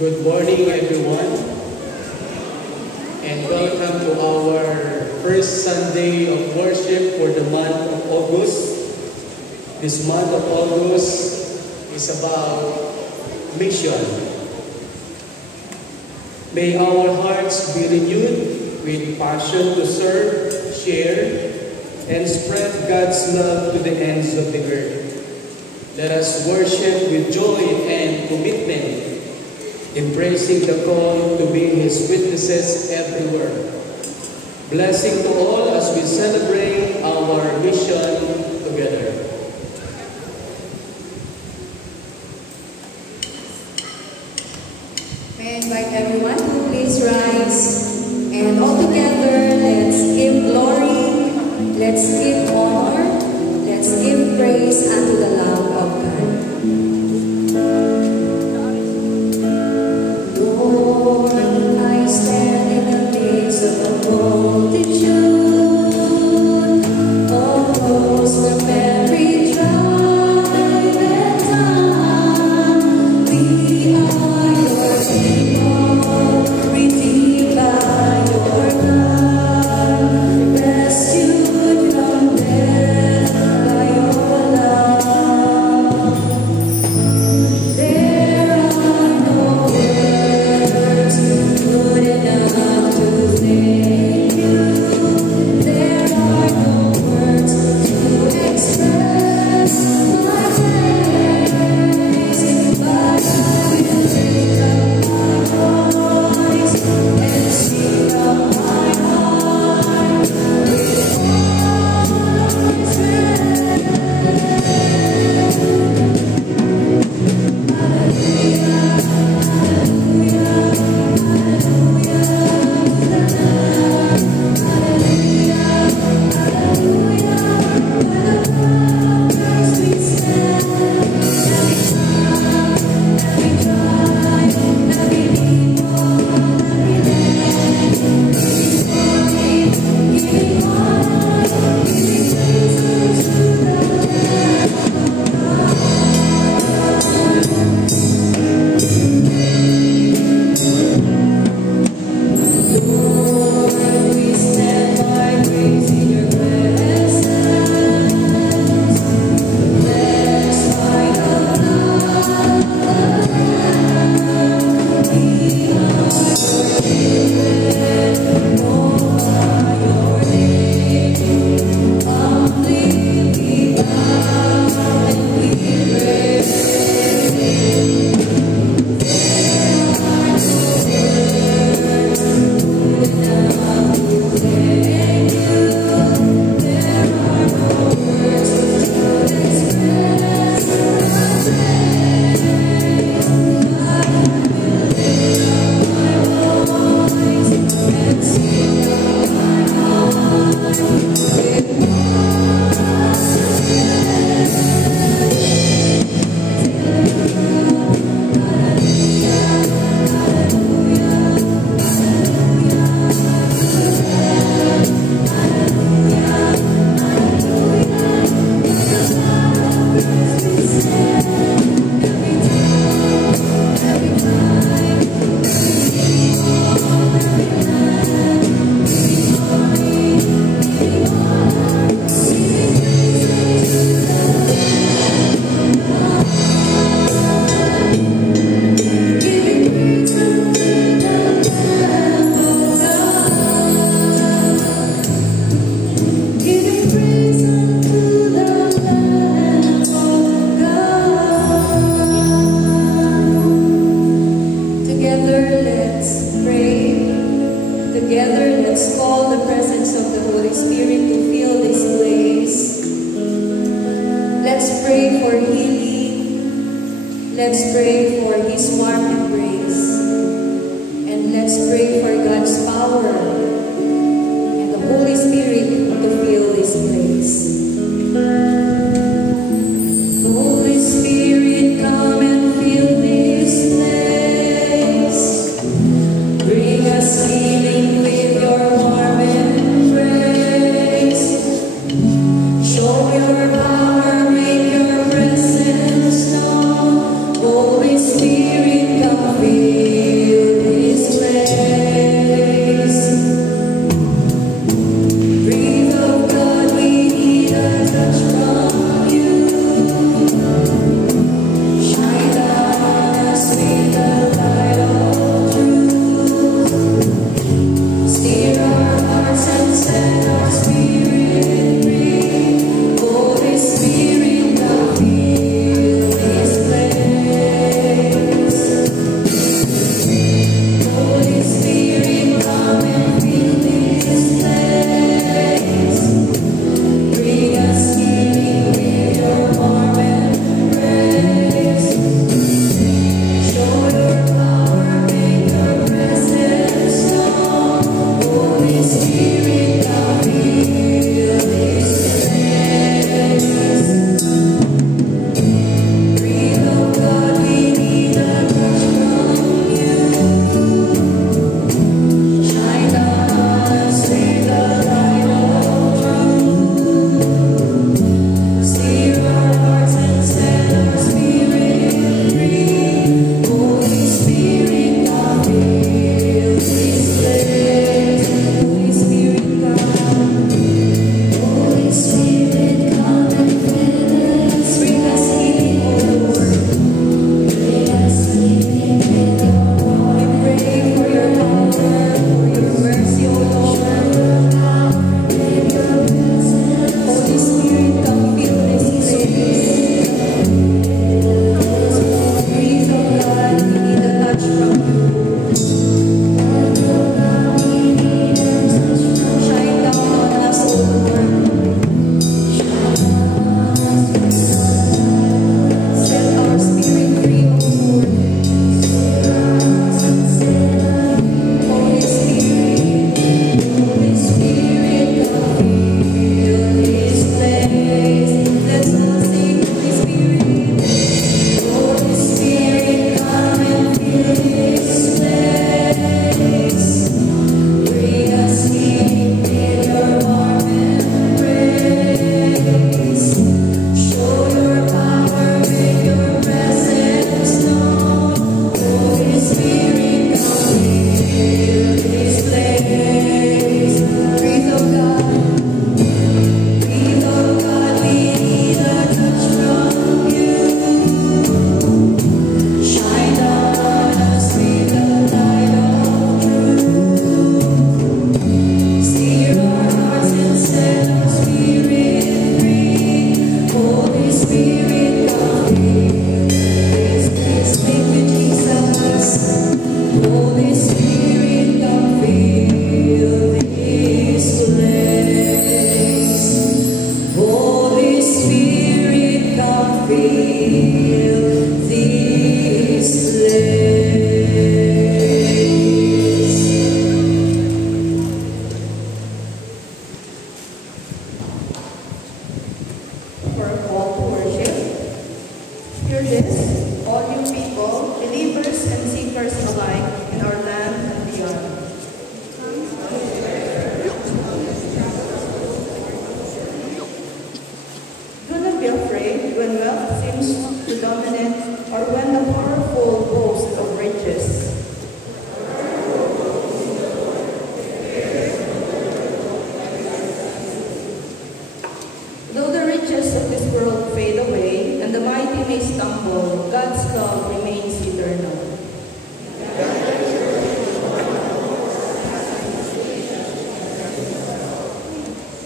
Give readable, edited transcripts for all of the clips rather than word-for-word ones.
Good morning, everyone, and welcome to our first Sunday of worship for the month of August. This month of August is about mission. May our hearts be renewed with passion to serve, share, and spread God's love to the ends of the earth. Let us worship with joy and commitment, embracing the call to be His witnesses everywhere. Blessing to all as we celebrate our mission together. May I invite everyone to please rise, and all together let's give glory, let's give honor, let's give praise unto the Lamb of God. Lord, I stand in the midst of a multitude of those where Mary tried and time. We are your people, redeemed by your blood, rescued from death by your love. There are no words good enough to thank you. There are no words to express my praise, but I will lift up my voice and sing up my heart with all my strength. Holy Spirit, come fill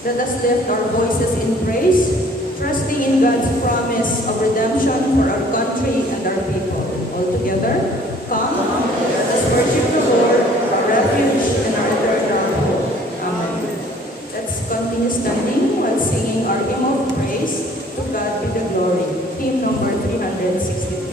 Let us lift our voices in praise, trusting in God's promise of redemption for our country and our people. All together, come, let us worship the Lord, our refuge and our eternal hope. Amen. Let's continue standing while singing our hymn of praise. To God be the glory. Hymn number 363.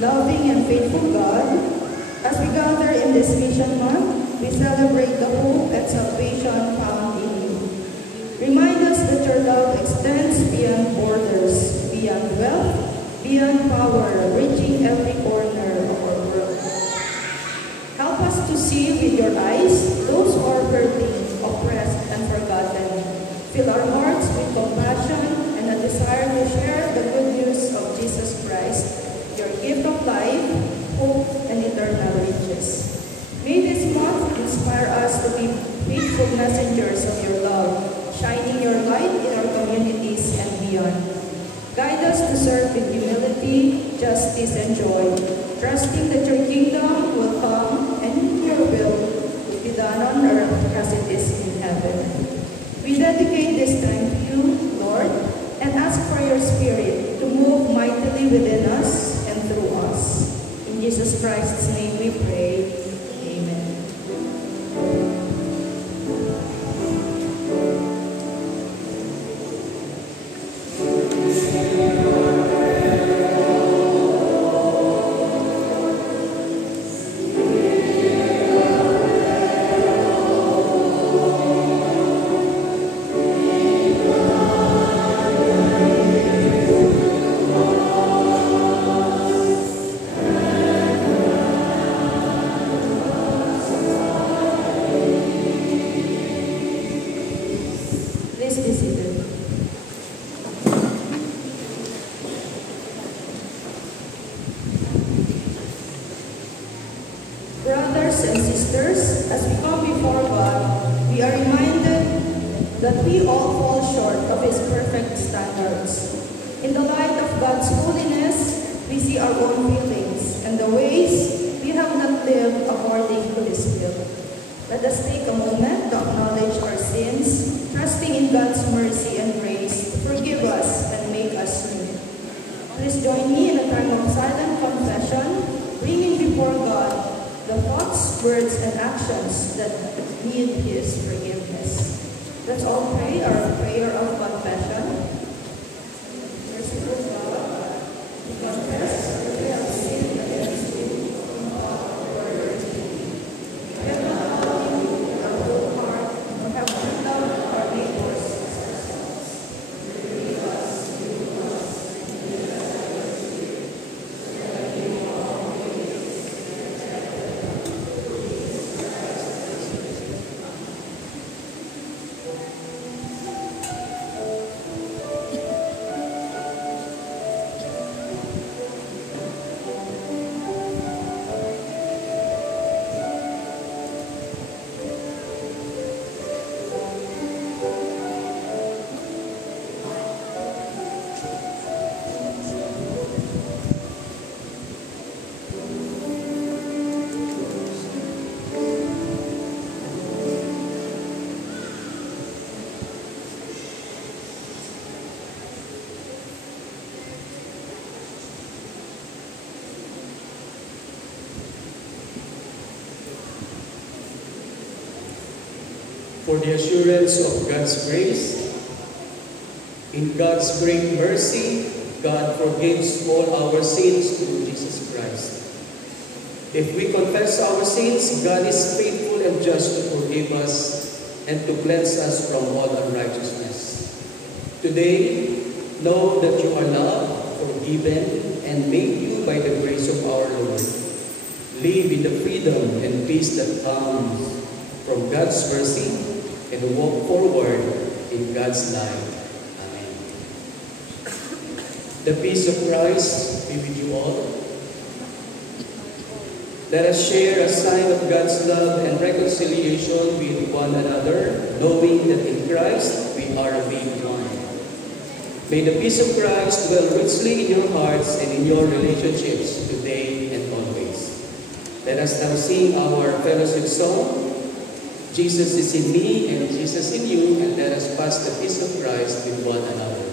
Loving and faithful God, as we gather in this Mission Month, we celebrate the hope and salvation found in you. Remind us that your love extends beyond borders, beyond wealth, beyond power, reaching every corner of our world. Help us to see with your eyes those who are hurting, oppressed, and forgotten. Fill our hearts with compassion and a desire to share the good news of Jesus Christ, your gift of life, hope, and eternal riches. May this month inspire us to be faithful messengers of your love, shining your light in our communities and beyond. Guide us to serve with humility, justice, and joy, trusting that your kingdom will come and your will be done on earth as it is in heaven. We dedicate this time to you, Lord, and ask for your Spirit to move mightily within us and through us. In Jesus Christ's name we pray. Amen. that we all fall short of His perfect standards. In the light of God's holiness, we see our own feelings and the ways we have not lived according to His will. Let us take a moment to acknowledge our sins, trusting in God's mercy and grace to forgive us and make us new. Please join me in a time of silent confession, bringing before God the thoughts, words, and actions that need His forgiveness. Let's all pray our prayer of confession. Merciful God, we confess that we have sinned against you in thought, word, and deed. We have not loved you with our whole heart, nor have we loved our neighbors as ourselves. Forgive us, forgive us, and lead us by your Spirit, so that we will always for the assurance of God's grace. In God's great mercy, God forgives all our sins through Jesus Christ. If we confess our sins, God is faithful and just to forgive us and to cleanse us from all unrighteousness. Today, know that you are loved, forgiven, and made new by the grace of our Lord. Live in the freedom and peace that comes from God's mercy and walk forward in God's light. Amen. The peace of Christ be with you all. Let us share a sign of God's love and reconciliation with one another, knowing that in Christ we are made one. May the peace of Christ dwell richly in your hearts and in your relationships today and always. Let us now sing our fellowship song, Jesus is in me and Jesus in you, and let us pass the peace of Christ with one another.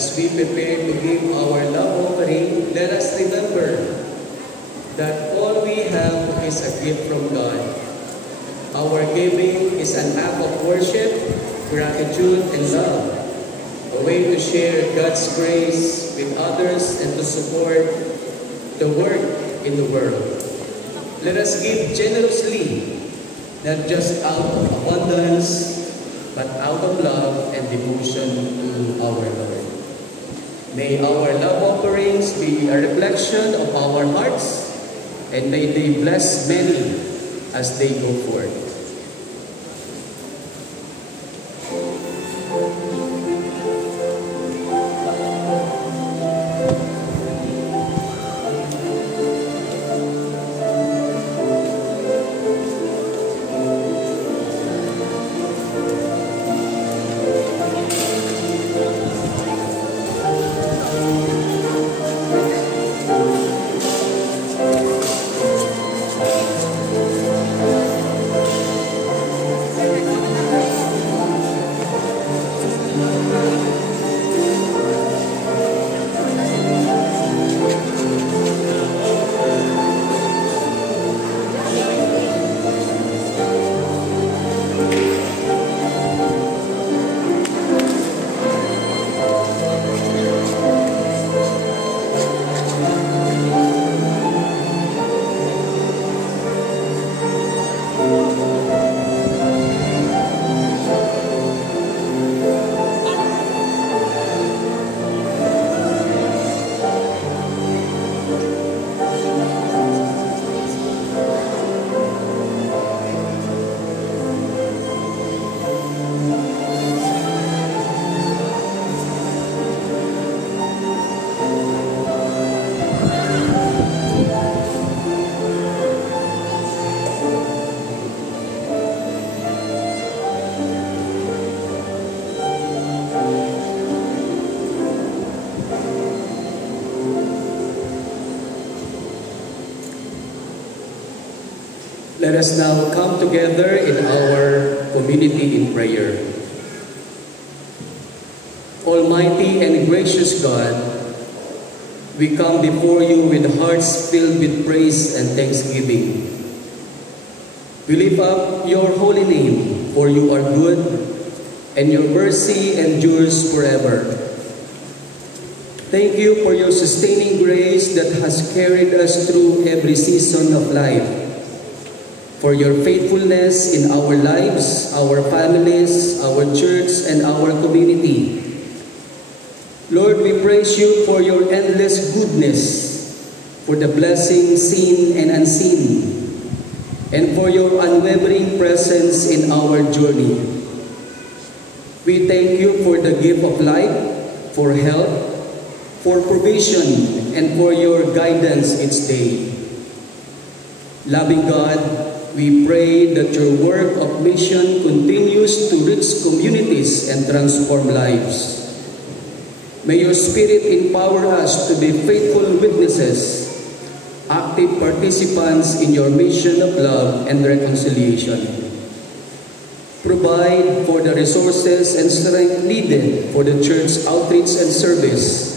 as we prepare to give our love offering, let us remember that all we have is a gift from God. Our giving is an act of worship, gratitude, and love, a way to share God's grace with others and to support the work in the world. Let us give generously, not just out of abundance, but out of love and devotion to our Lord. May our love offerings be a reflection of our hearts, and may they bless many as they go forth. Let us now come together in our community in prayer. Almighty and gracious God, we come before you with hearts filled with praise and thanksgiving. We lift up your holy name, for you are good, and your mercy endures forever. Thank you for your sustaining grace that has carried us through every season of life. For your faithfulness in our lives, our families, our church, and our community. Lord, we praise you for your endless goodness, for the blessings seen and unseen, and for your unwavering presence in our journey. We thank you for the gift of life, for health, for provision, and for your guidance each day. Loving God, we pray that your work of mission continues to reach communities and transform lives. May your Spirit empower us to be faithful witnesses, active participants in your mission of love and reconciliation. Provide for the resources and strength needed for the church outreach and service.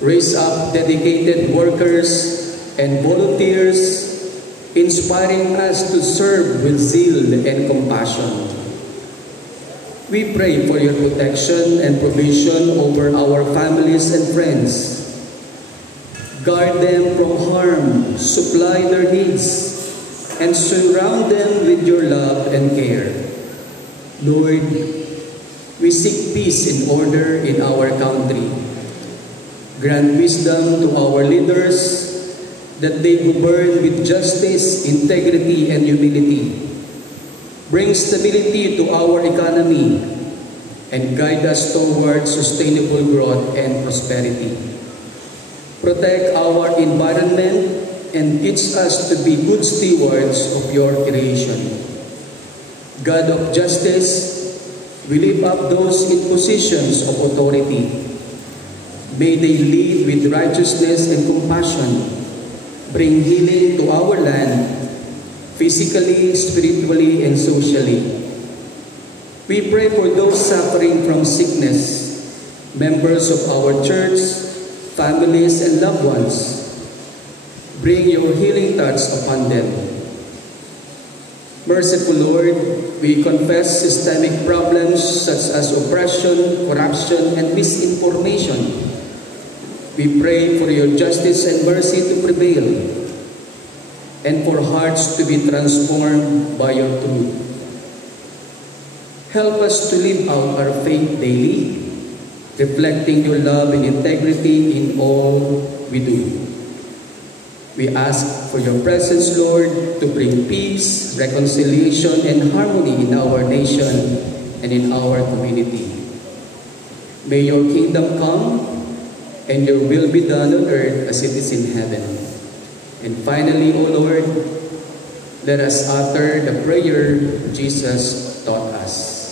Raise up dedicated workers and volunteers, inspiring us to serve with zeal and compassion. We pray for your protection and provision over our families and friends. Guard them from harm, supply their needs, and surround them with your love and care. Lord, we seek peace and order in our country. Grant wisdom to our leaders, that they govern with justice, integrity, and humility. Bring stability to our economy and guide us towards sustainable growth and prosperity. Protect our environment and teach us to be good stewards of your creation. God of justice, we lift up those in positions of authority. May they lead with righteousness and compassion. Bring healing to our land, physically, spiritually, and socially. We pray for those suffering from sickness, members of our church, families, and loved ones. Bring your healing touch upon them. Merciful Lord, we confess systemic problems such as oppression, corruption, and misinformation. We pray for your justice and mercy to prevail, and for hearts to be transformed by your truth. Help us to live out our faith daily, reflecting your love and integrity in all we do. We ask for your presence, Lord, to bring peace, reconciliation, and harmony in our nation and in our community. May your kingdom come and your will be done on earth as it is in heaven. And finally, O Lord, let us utter the prayer Jesus taught us.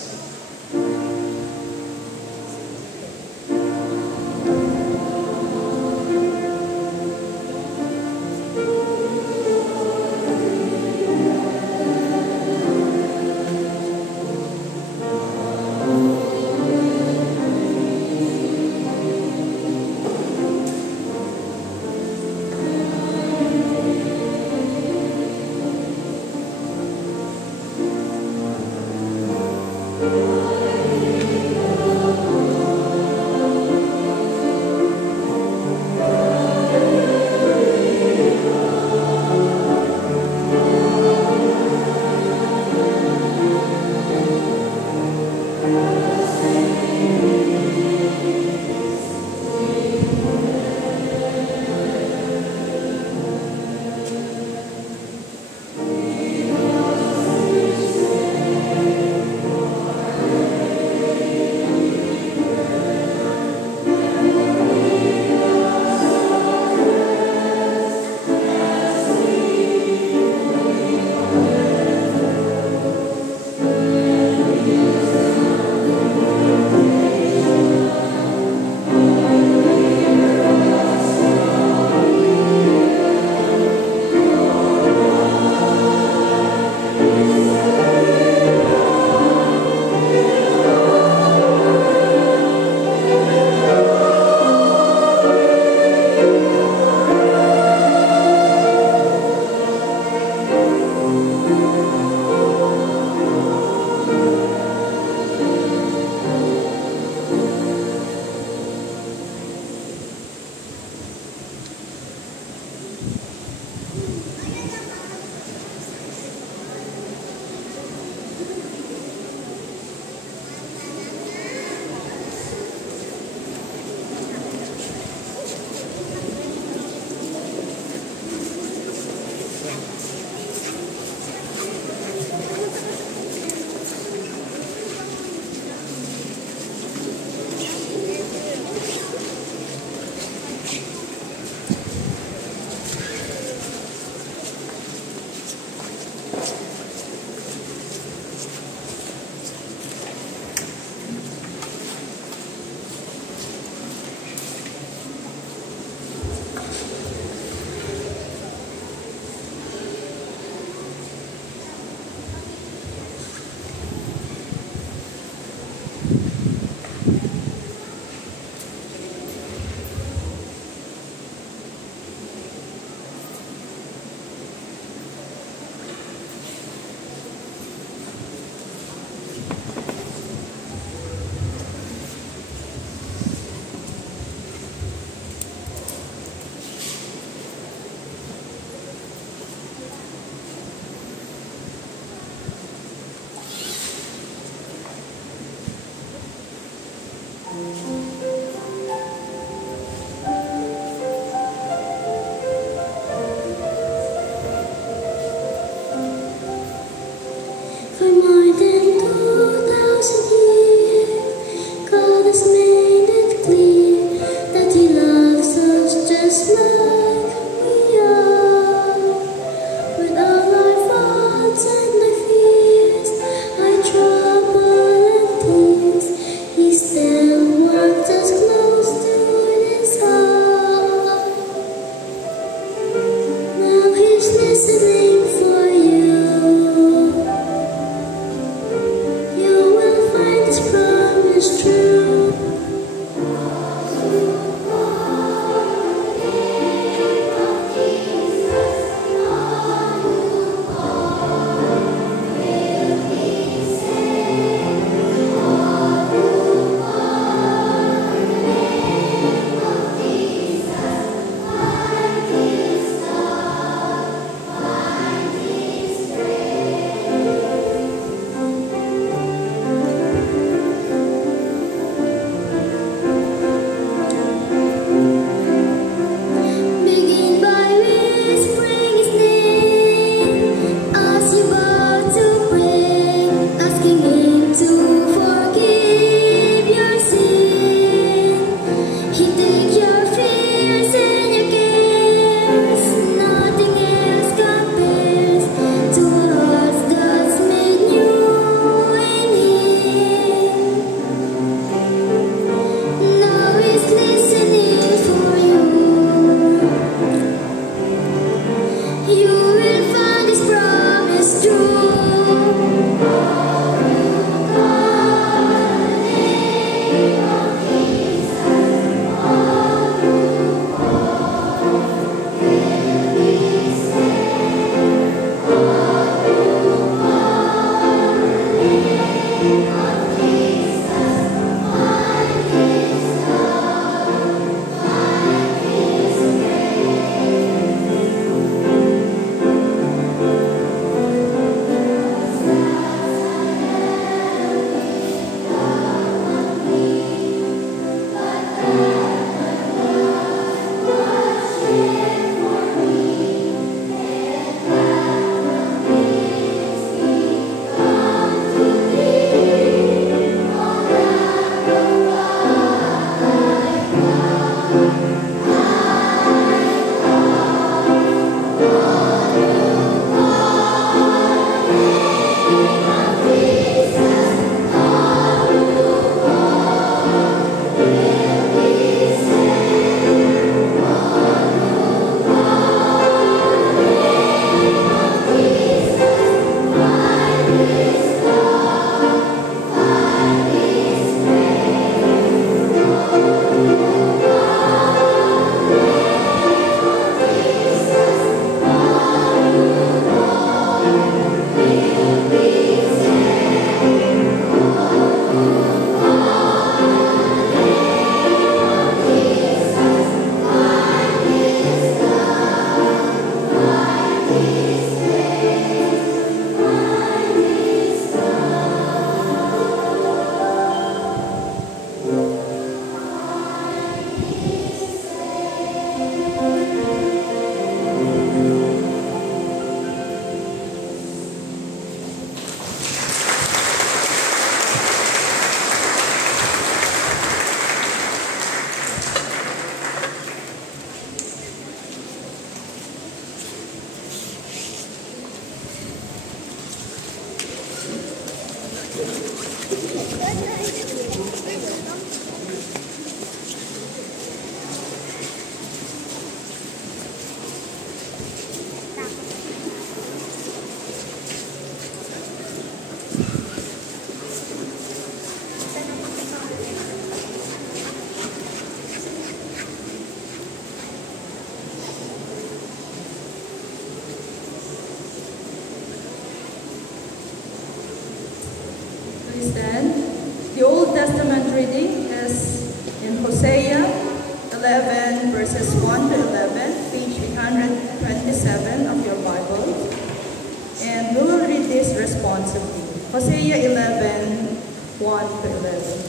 responsibly. Hosea 11, 1-11.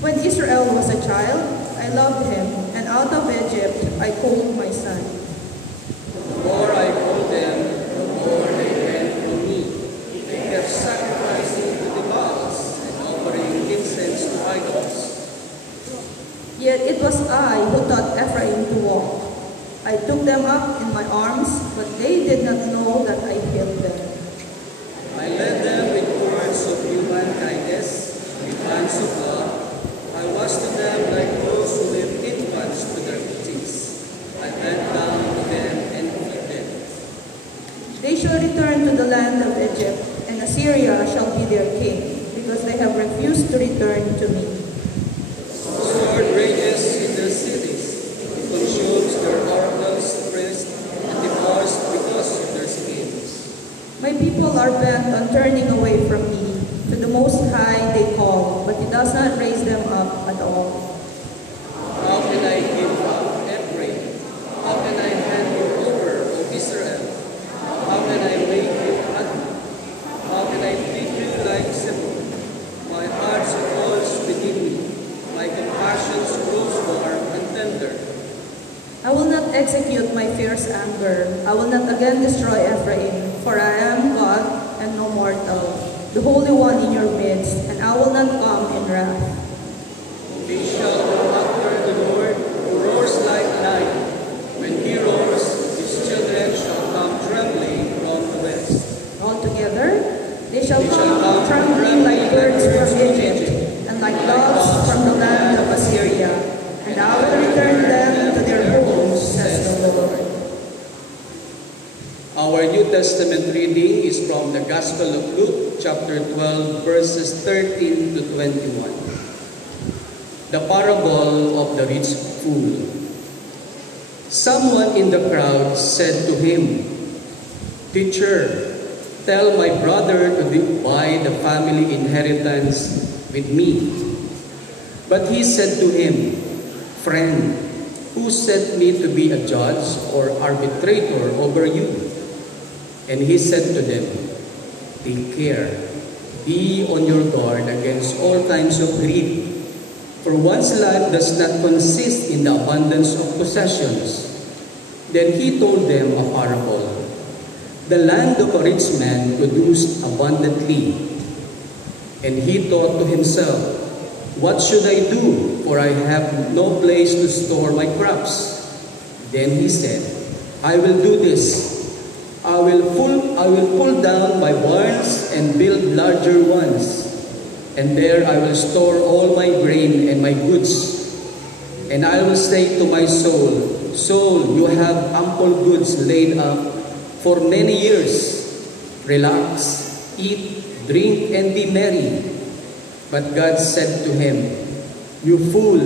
When Israel was a child, I loved him, and out of Egypt I called my son. The more I called them, the more they ran from me. They kept sacrificing to the Baals and offering incense to idols. Yet it was I who taught Ephraim to walk. I took them up in my arms, but they did not know that I healed them. I led them with words of human kindness, with hands of love. I was to them like those who live infants to their booties. I bent down to them and feed them. They shall return to the land of Egypt, and Assyria shall be their king, because they have refused to return to me. The sword rages in their cities. It consumes their oracles, priests, and devours because of their schemes. My people are bent on turning away from me. To the Most High they call, but He does not raise them up at all. How can I give up Ephraim? How can I hand you over, O Israel? How can I make you ugly? How can I treat you like simple? My heart falls within me. My compassion grows warm and tender. I will not execute my fierce anger. I will not again destroy Ephraim, for I am God and no mortal, the Holy One in your midst, and I will not come in wrath. They shall go after the Lord, who roars like a lion. When he roars, his children shall come trembling from the west. Altogether, they shall come trembling like birds from Egypt, and like dogs from the land of Assyria. And I will return them to their homes, says the Lord. Our New Testament reading is from the Gospel of Luke, chapter 12, verses 13 to 21. The parable of the rich fool. Someone in the crowd said to him, "Teacher, tell my brother to divide the family inheritance with me." But he said to him, "Friend, who sent me to be a judge or arbitrator over you?" And he said to them, "Take care, be on your guard against all kinds of greed, for one's life does not consist in the abundance of possessions." Then he told them a parable. The land of a rich man produced abundantly, and he thought to himself, "What should I do, for I have no place to store my crops?" Then he said, "I will do this. I will pull down my barns and build larger ones, and there I will store all my grain and my goods. And I will say to my soul, Soul, you have ample goods laid up for many years. Relax, eat, drink, and be merry." But God said to him, "You fool,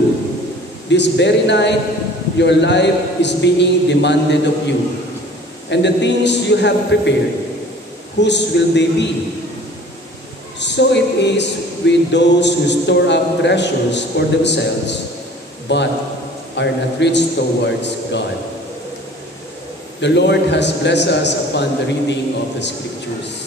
this very night your life is being demanded of you. And the things you have prepared, whose will they be? So it is with those who store up treasures for themselves, but are not rich towards God." The Lord has blessed us upon the reading of the Scriptures.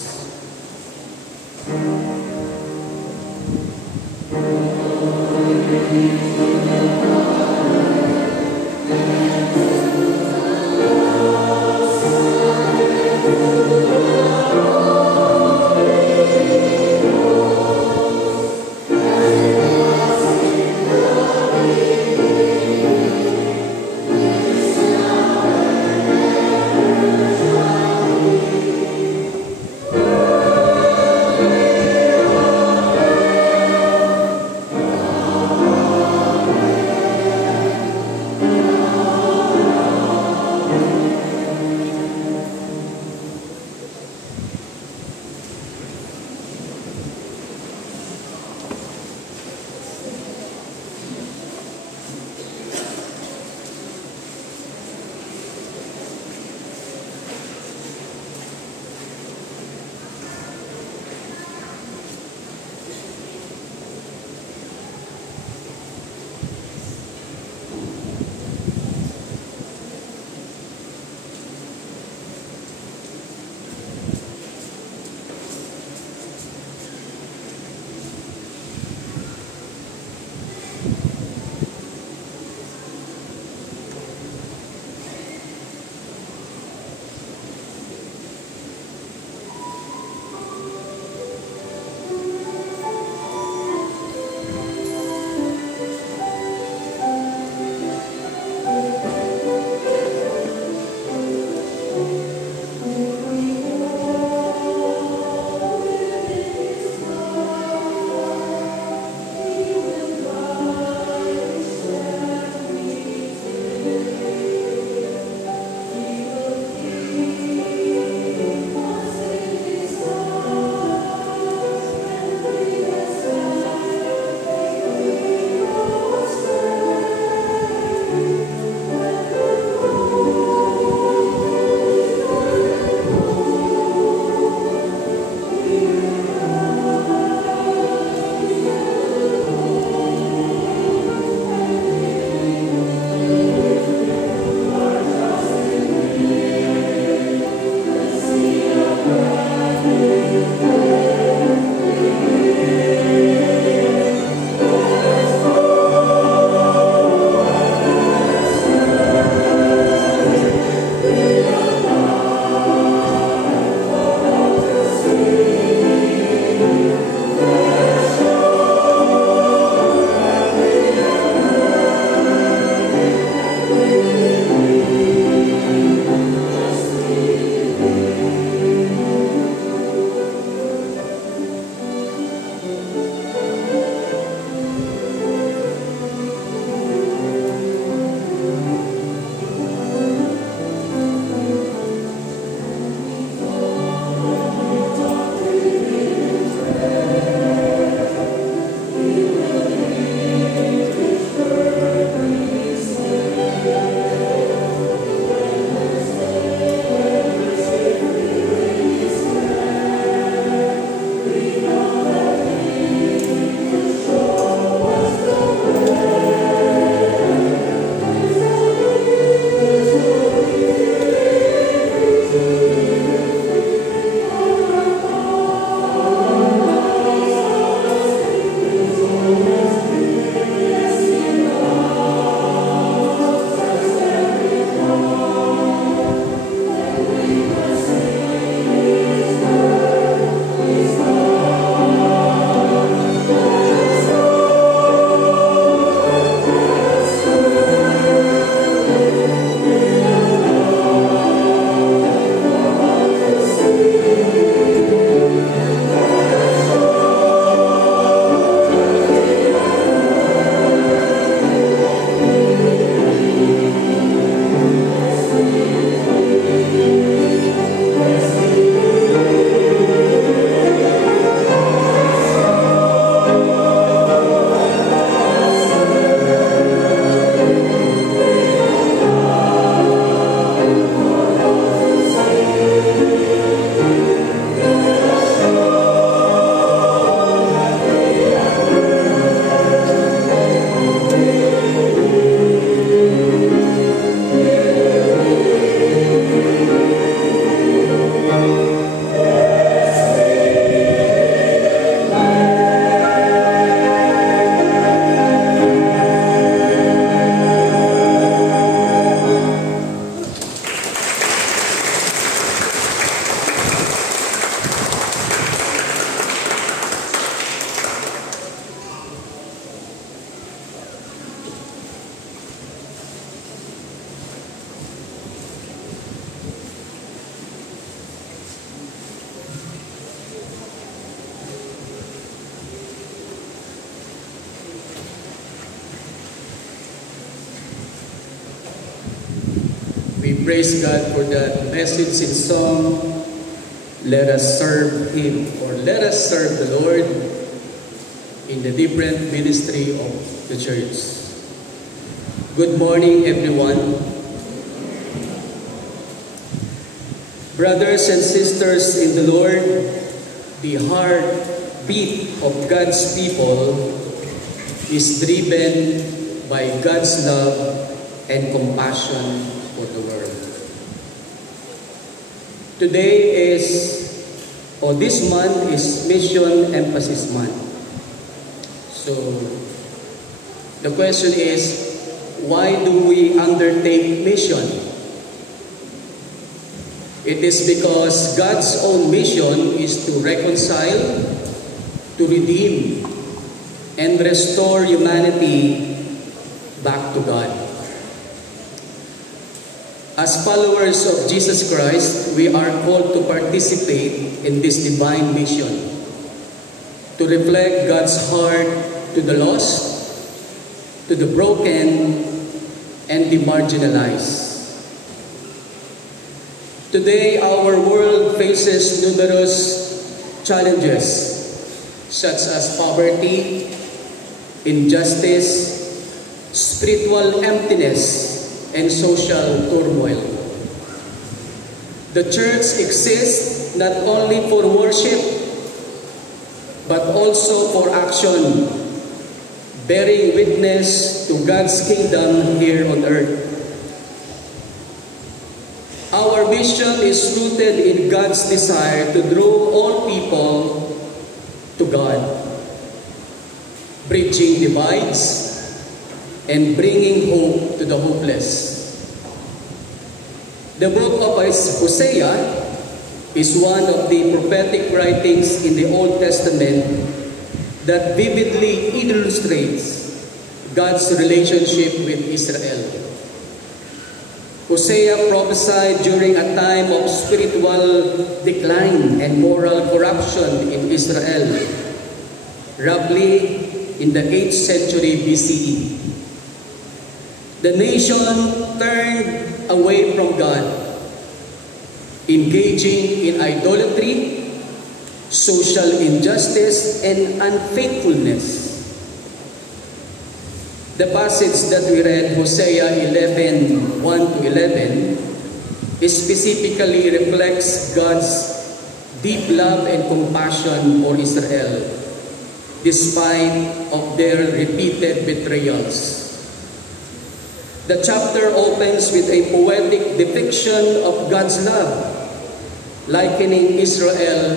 We praise God for that message in song, let us serve Him, or let us serve the Lord in the different ministry of the church. Good morning, everyone. Brothers and sisters in the Lord, the heartbeat of God's people is driven by God's love and compassion for the world. Today this month is Mission Emphasis Month. So, the question is, why do we undertake mission? It is because God's own mission is to reconcile, to redeem, and restore humanity back to God. As followers of Jesus Christ, we are called to participate in this divine mission, to reflect God's heart to the lost, to the broken, and the marginalized. Today, our world faces numerous challenges, such as poverty, injustice, spiritual emptiness, and social turmoil. The church exists not only for worship, but also for action, bearing witness to God's kingdom here on earth. Our mission is rooted in God's desire to draw all people to God, bridging divides and bringing hope to the hopeless. The book of Hosea is one of the prophetic writings in the Old Testament that vividly illustrates God's relationship with Israel. Hosea prophesied during a time of spiritual decline and moral corruption in Israel, roughly in the 8th century BCE. The nation turned away from God, engaging in idolatry, social injustice, and unfaithfulness. The passage that we read, Hosea 11, 1-11, specifically reflects God's deep love and compassion for Israel, despite of their repeated betrayals. The chapter opens with a poetic depiction of God's love, likening Israel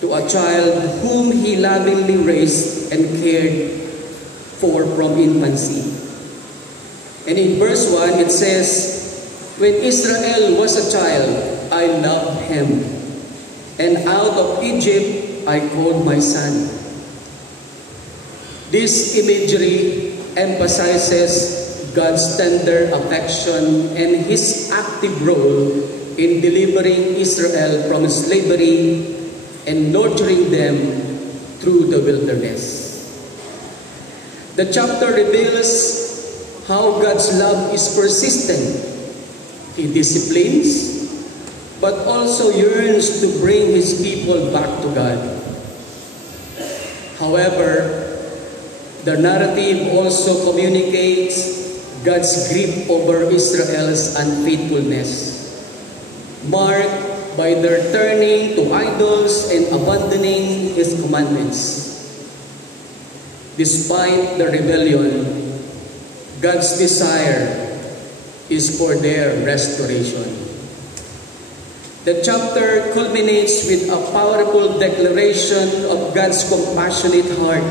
to a child whom He lovingly raised and cared for from infancy. And in verse 1, it says, when Israel was a child, I loved him, and out of Egypt I called my son. This imagery emphasizes God's tender affection and His active role in delivering Israel from slavery and nurturing them through the wilderness. The chapter reveals how God's love is persistent. He disciplines, but also yearns to bring His people back to God. However, the narrative also communicates God's grief over Israel's unfaithfulness, marked by their turning to idols and abandoning His commandments. Despite the rebellion, God's desire is for their restoration. The chapter culminates with a powerful declaration of God's compassionate heart,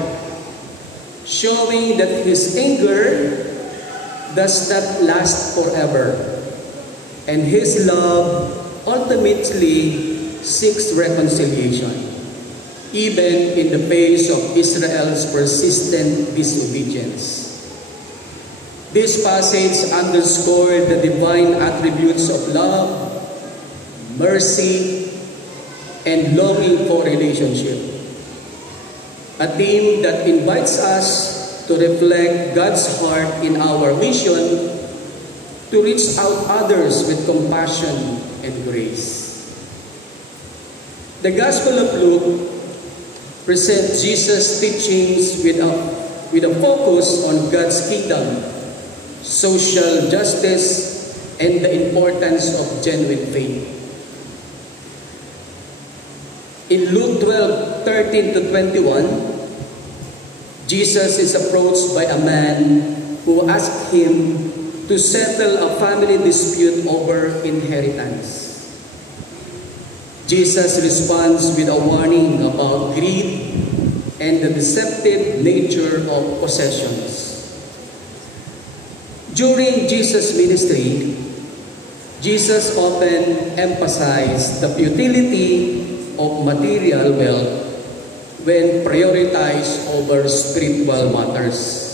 showing that His anger does not last forever, and His love ultimately seeks reconciliation, even in the face of Israel's persistent disobedience. This passage underscores the divine attributes of love, mercy, and longing for relationship. A theme that invites us to reflect God's heart in our mission to reach out others with compassion and grace. The Gospel of Luke presents Jesus' teachings with a focus on God's kingdom, social justice, and the importance of genuine faith. In Luke 12:13 to 21, Jesus is approached by a man who asked him to settle a family dispute over inheritance. Jesus responds with a warning about greed and the deceptive nature of possessions. During Jesus' ministry, Jesus often emphasized the futility of material wealth when prioritized over spiritual matters.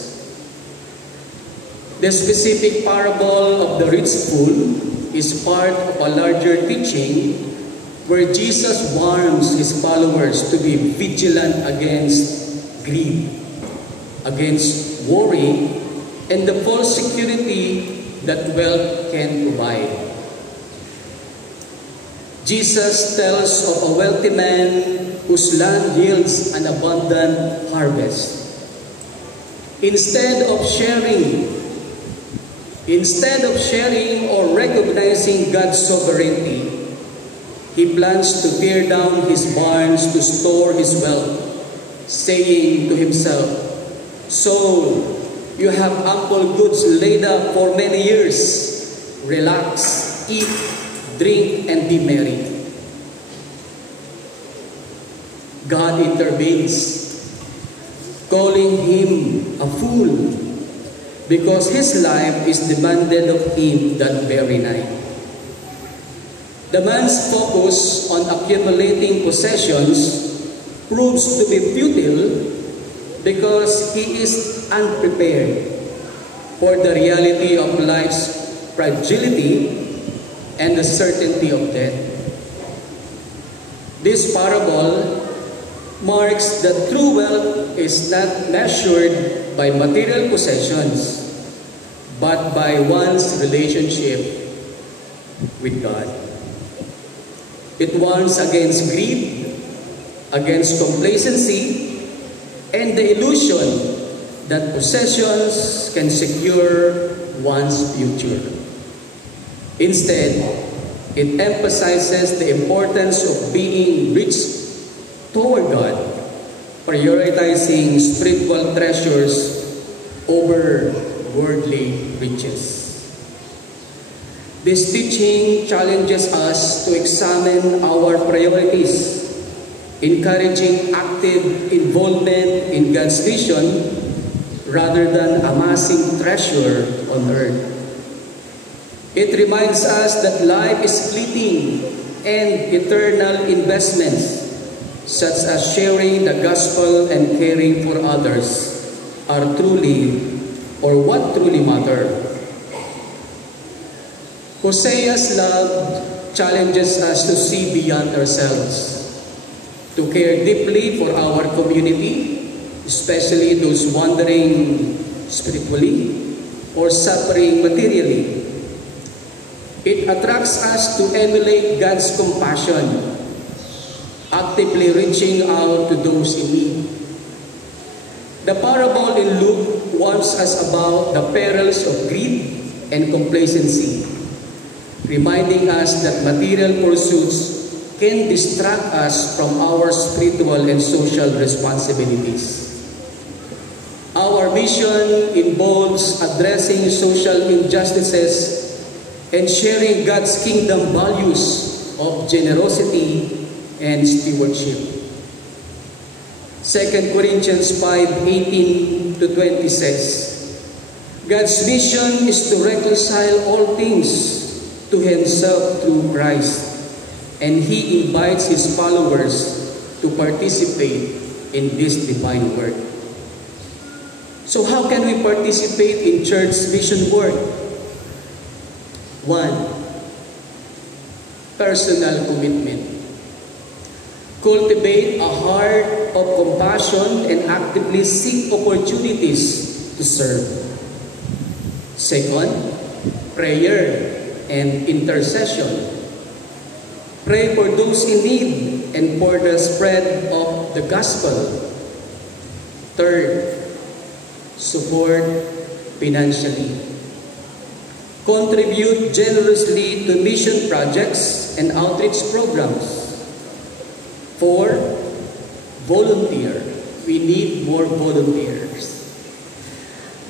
The specific parable of the rich fool is part of a larger teaching where Jesus warns his followers to be vigilant against greed, against worry, and the false security that wealth can provide. Jesus tells of a wealthy man whose land yields an abundant harvest. Instead of sharing or recognizing God's sovereignty, he plans to tear down his barns to store his wealth, saying to himself, "Soul, you have ample goods laid up for many years. Relax, eat, drink, and be merry." God intervenes, calling him a fool because his life is demanded of him that very night. The man's focus on accumulating possessions proves to be futile because he is unprepared for the reality of life's fragility and the certainty of death. This parable marks that true wealth is not measured by material possessions, but by one's relationship with God. It warns against greed, against complacency, and the illusion that possessions can secure one's future. Instead, it emphasizes the importance of being rich toward God, prioritizing spiritual treasures over worldly riches. This teaching challenges us to examine our priorities, encouraging active involvement in God's vision rather than amassing treasure on earth. It reminds us that life is fleeting and eternal investments, such as sharing the gospel and caring for others, are what truly matter. Hosea's love challenges us to see beyond ourselves, to care deeply for our community, especially those wandering spiritually or suffering materially. It attracts us to emulate God's compassion, actively reaching out to those in need. The parable in Luke warns us about the perils of greed and complacency, reminding us that material pursuits can distract us from our spiritual and social responsibilities. Our mission involves addressing social injustices and sharing God's kingdom values of generosity and stewardship. 2 Corinthians 5:18 to 20 says, God's mission is to reconcile all things to himself through Christ, and he invites his followers to participate in this divine work. So how can we participate in church mission work? 1. Personal commitment. Cultivate a heart of compassion and actively seek opportunities to serve. 2, prayer and intercession. Pray for those in need and for the spread of the gospel. Third, support financially. Contribute generously to mission projects and outreach programs. 4, volunteer. We need more volunteers.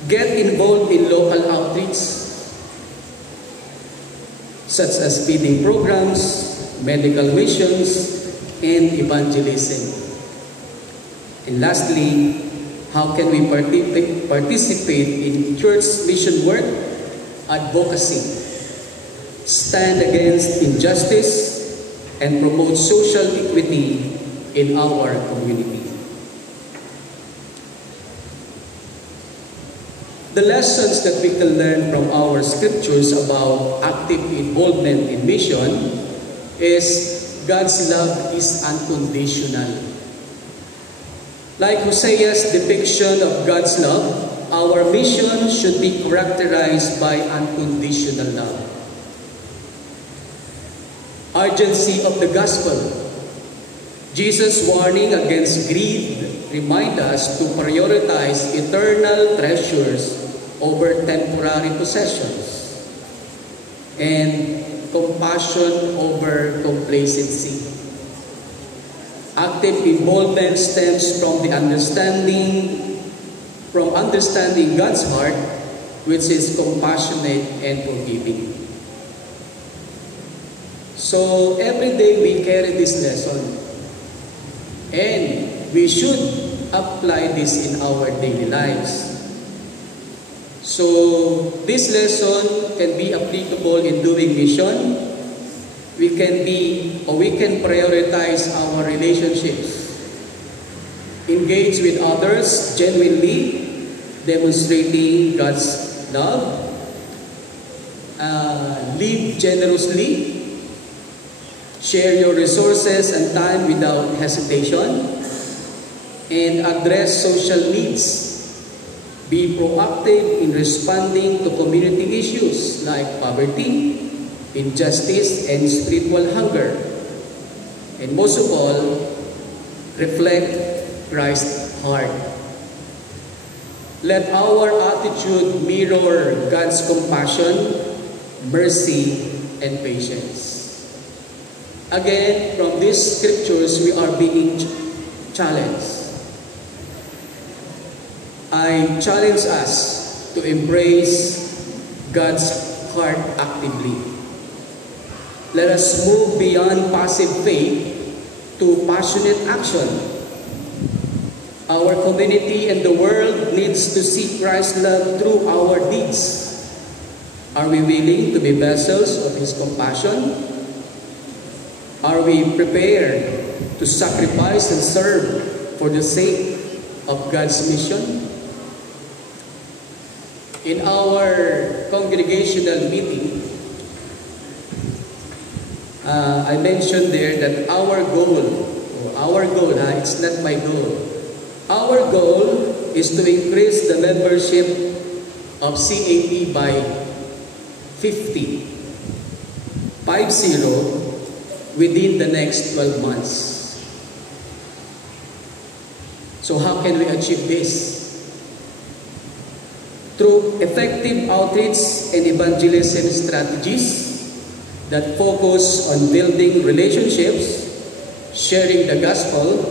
Get involved in local outreach, such as feeding programs, medical missions, and evangelism. And lastly, how can we participate in church mission work? Advocacy. Stand against injustice and promote social equity in our community. The lessons that we can learn from our scriptures about active involvement in mission is God's love is unconditional. Like Hosea's depiction of God's love, our mission should be characterized by unconditional love. Urgency of the gospel. Jesus' warning against greed reminds us to prioritize eternal treasures over temporary possessions, and compassion over complacency. Active involvement stems from understanding God's heart, which is compassionate and forgiving. So every day we carry this lesson, and we should apply this in our daily lives. So this lesson can be applicable in doing mission. We can prioritize our relationships. Engage with others genuinely, demonstrating God's love. Live generously. Share your resources and time without hesitation. And address social needs. Be proactive in responding to community issues like poverty, injustice, and spiritual hunger. And most of all, reflect Christ's heart. Let our attitude mirror God's compassion, mercy, and patience. Again, from these scriptures, we are being challenged. I challenge us to embrace God's heart actively. Let us move beyond passive faith to passionate action. Our community and the world needs to see Christ's love through our deeds. Are we willing to be vessels of His compassion? Are we prepared to sacrifice and serve for the sake of God's mission? In our congregational meeting, I mentioned there that our goal, it's not my goal. Our goal is to increase the membership of CAP by 50 within the next 12 months. So how can we achieve this? Through effective outreach and evangelism strategies that focus on building relationships, sharing the gospel,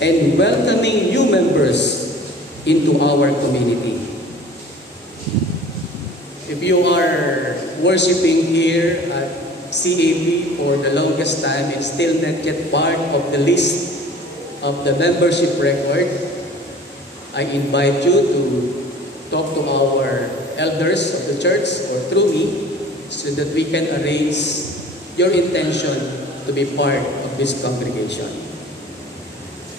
and welcoming new members into our community. If you are worshiping here at CAP for the longest time and still not yet part of the list of the membership record, I invite you to talk to our elders of the church or through me so that we can arrange your intention to be part of this congregation.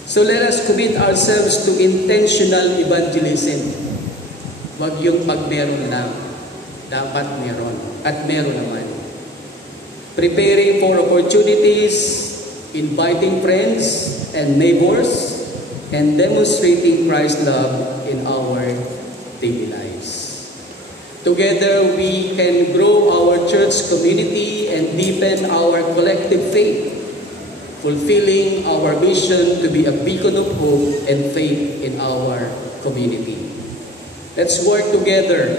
So let us commit ourselves to intentional evangelism. Wag yung pag meron lang. Dapat meron. At meron naman. Preparing for opportunities, inviting friends and neighbors, and demonstrating Christ's love in our daily lives. Together, we can grow our church community and deepen our collective faith, fulfilling our mission to be a beacon of hope and faith in our community. Let's work together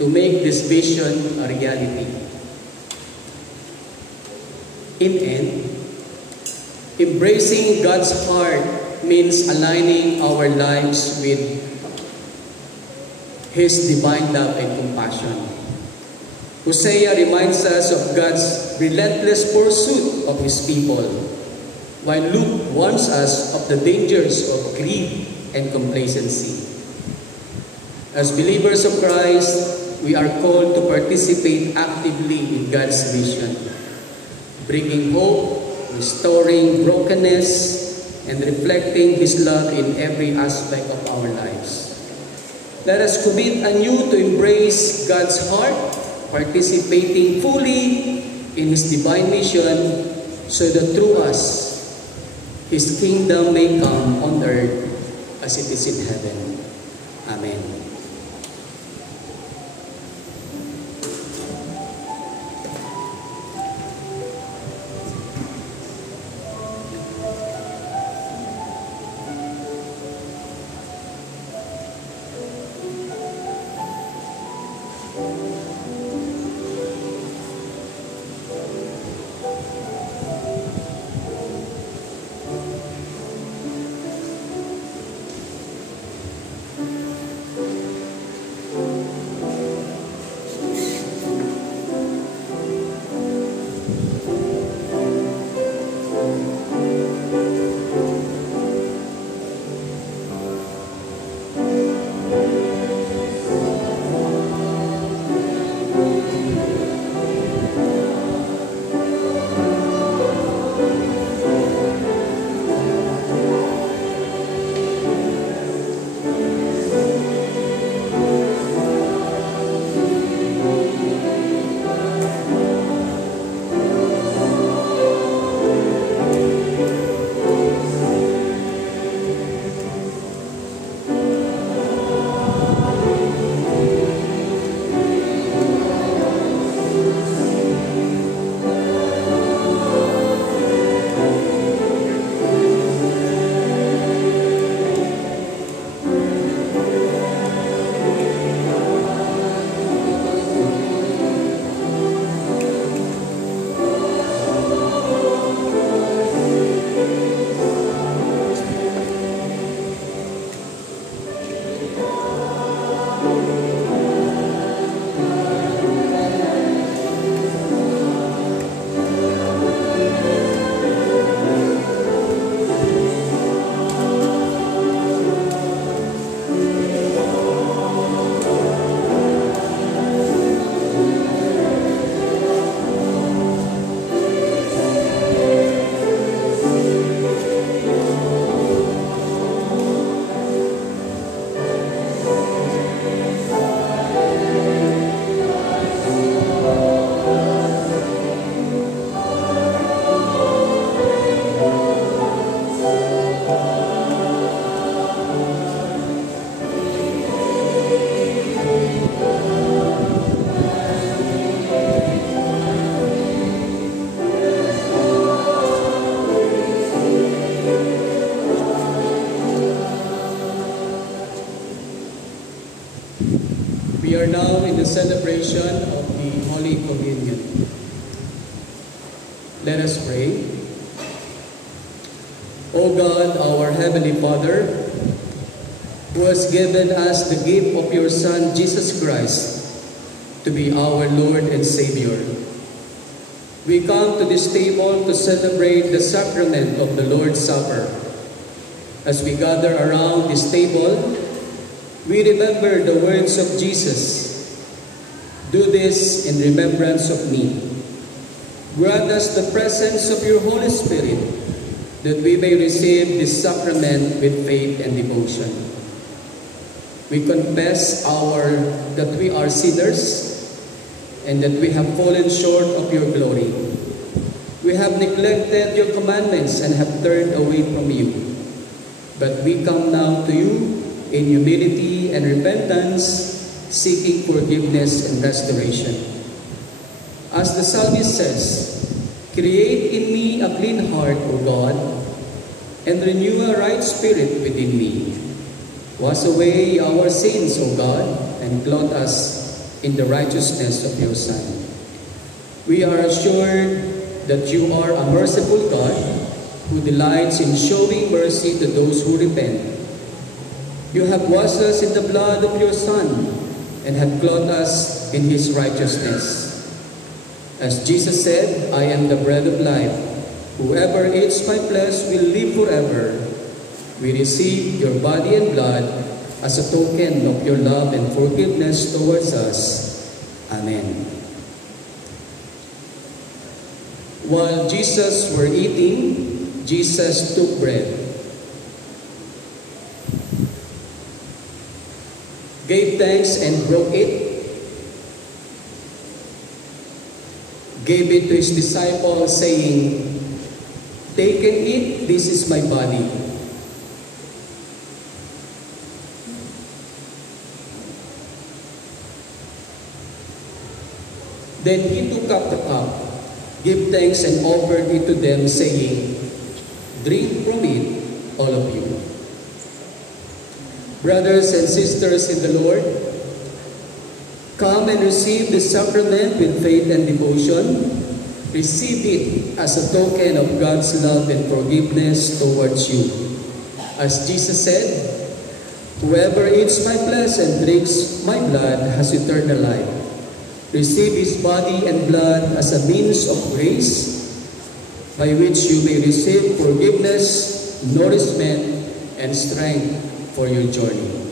to make this vision a reality. In end, embracing God's heart means aligning our lives with His divine love and compassion. Hosea reminds us of God's relentless pursuit of His people, while Luke warns us of the dangers of greed and complacency. As believers of Christ, we are called to participate actively in God's mission, bringing hope, restoring brokenness, and reflecting His love in every aspect of our lives. Let us commit anew to embrace God's heart, participating fully in His divine mission, so that through us, His kingdom may come on earth as it is in heaven. Amen. We are now in the celebration of the Holy Communion. Let us pray. O God, our Heavenly Father, who has given us the gift of your Son, Jesus Christ, to be our Lord and Savior, we come to this table to celebrate the sacrament of the Lord's Supper. As we gather around this table, we remember the words of Jesus, "Do this in remembrance of me." Grant us the presence of your Holy Spirit, that we may receive this sacrament with faith and devotion. We confess that we are sinners and that we have fallen short of your glory. We have neglected your commandments and have turned away from you. But we come now to you in humility and repentance, seeking forgiveness and restoration. As the psalmist says, "Create in me a clean heart, O God, and renew a right spirit within me. Wash away our sins, O God, and clothe us in the righteousness of your Son." We are assured that you are a merciful God who delights in showing mercy to those who repent. You have washed us in the blood of your Son and have clothed us in his righteousness. As Jesus said, "I am the bread of life. Whoever eats my flesh will live forever." We receive your body and blood as a token of your love and forgiveness towards us. Amen. While Jesus were eating, Jesus took bread, gave thanks and broke it, gave it to his disciples, saying, "Take and eat, this is my body." Then he took up the cup, gave thanks and offered it to them, saying, "Drink from it, all of you. Brothers and sisters in the Lord, come and receive the sacrament with faith and devotion. Receive it as a token of God's love and forgiveness towards you. As Jesus said, "Whoever eats my flesh and drinks my blood has eternal life." Receive his body and blood as a means of grace, by which you may receive forgiveness, nourishment, and strength for your journey.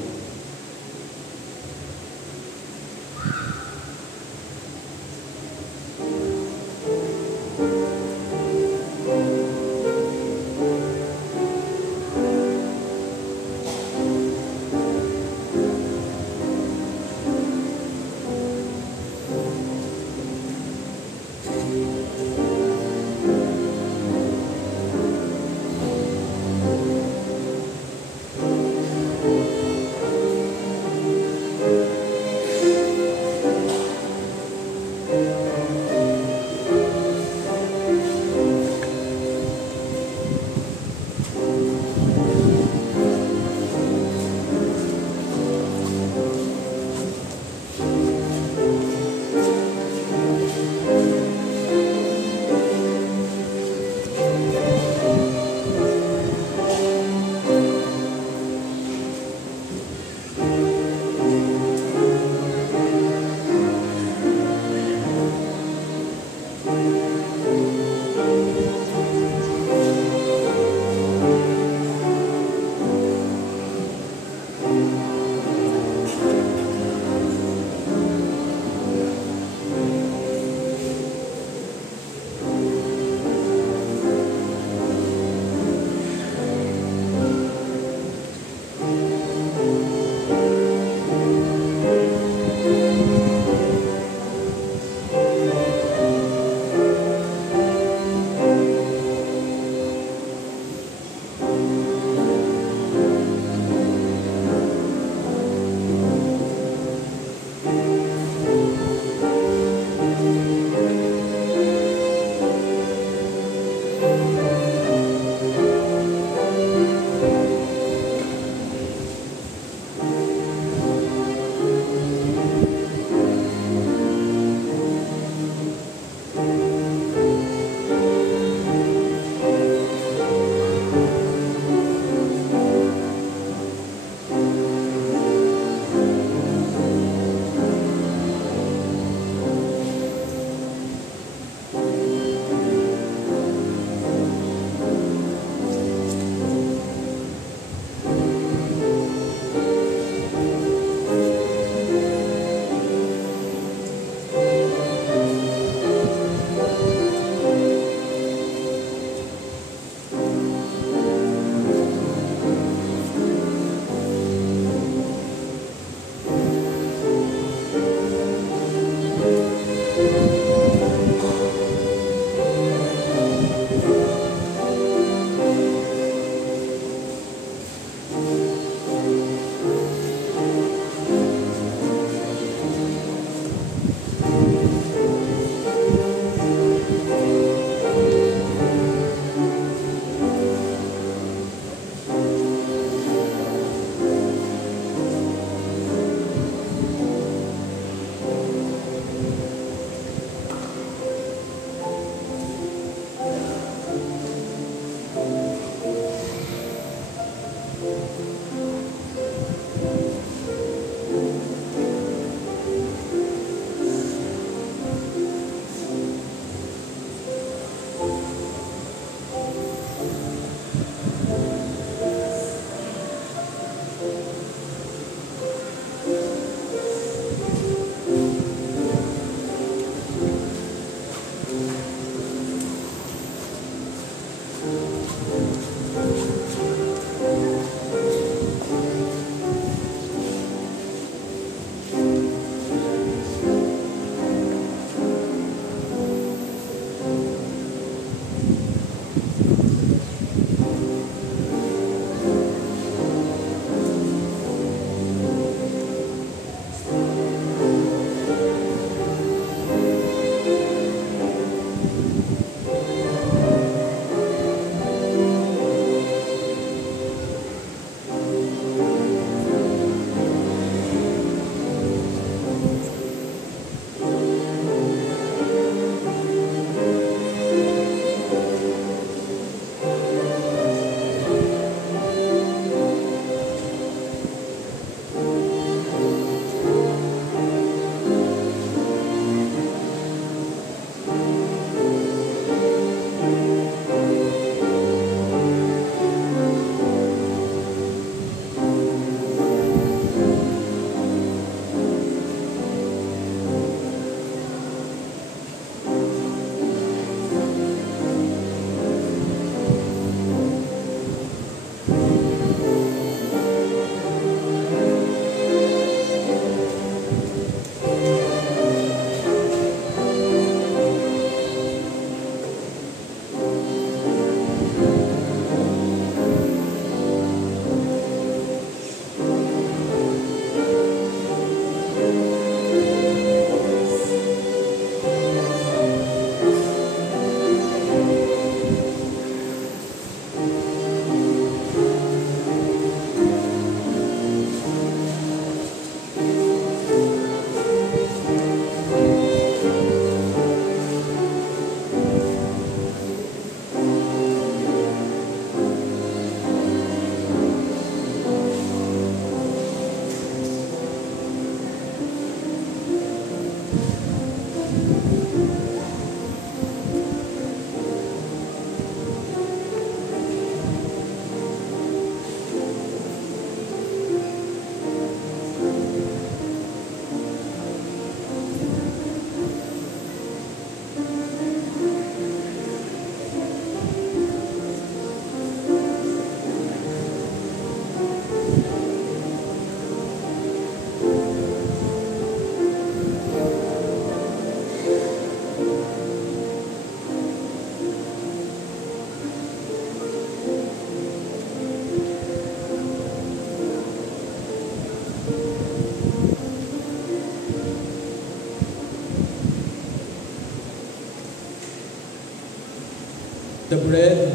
The bread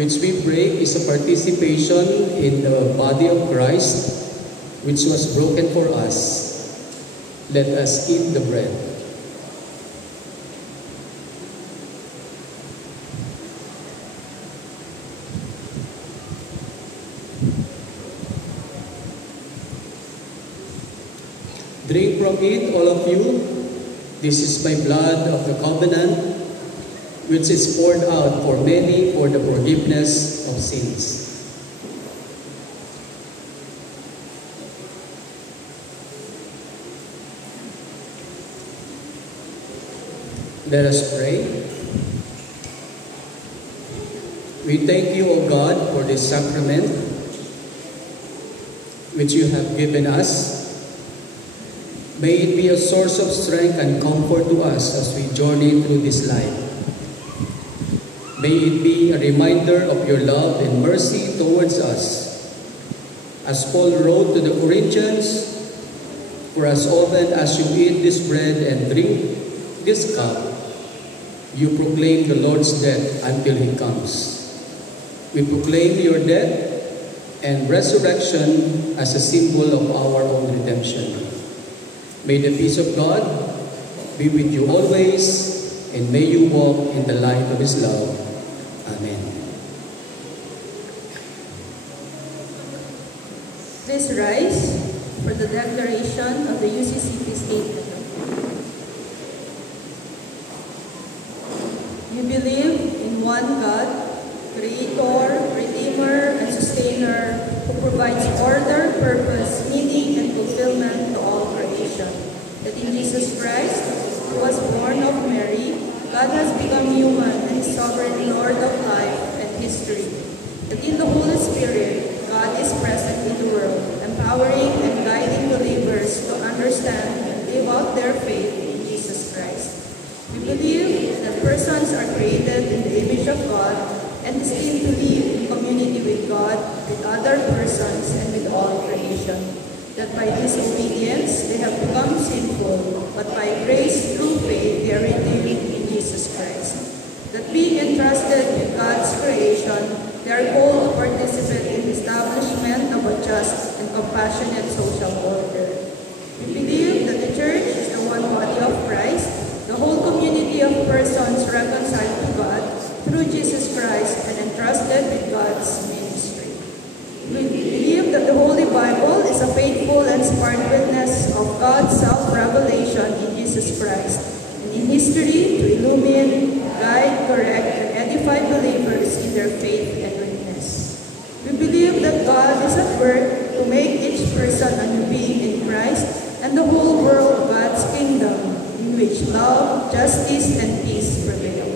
which we break is a participation in the body of Christ, which was broken for us. Let us eat the bread. Drink from it, all of you. This is my blood of the covenant, which is poured out for many for the forgiveness of sins. Let us pray. We thank you, O God, for this sacrament which you have given us. May it be a source of strength and comfort to us as we journey through this life. May it be a reminder of your love and mercy towards us. As Paul wrote to the Corinthians, for as often as you eat this bread and drink this cup, you proclaim the Lord's death until He comes. We proclaim your death and resurrection as a symbol of our own redemption. May the peace of God be with you always, and may you walk in the light of His love. Amen. Please rise for the declaration of the UCCP statement. You believe in one God, Creator, Redeemer, and Sustainer, who provides order, purpose, meaning, and fulfillment to all creation. That in Jesus Christ, who was born of Mary, God has become human and is sovereign Lord of life and history. That in the Holy Spirit, God is present in the world, empowering and guiding believers to understand and live out their faith in Jesus Christ. We believe that persons are created in the image of God and destined to live in community with God, with other persons, and with all creation. That by disobedience they have become sinful, but by grace through faith they are redeemed in Jesus Christ. That being entrusted with God's creation, they are called to participate in the establishment of a just and compassionate social order. We believe that the Church is the one body of Christ, the whole community of persons reconciled to God through Jesus Christ and entrusted with God's ministry. We believe that the Holy Bible is a faithful and inspired witness of God's self-revelation in Jesus Christ and in history to illumine, guide, correct, and edify believers in their faith and witness. We believe that God is at work to make each person a new being in Christ and the whole world God's kingdom, in which love, justice, and peace prevail.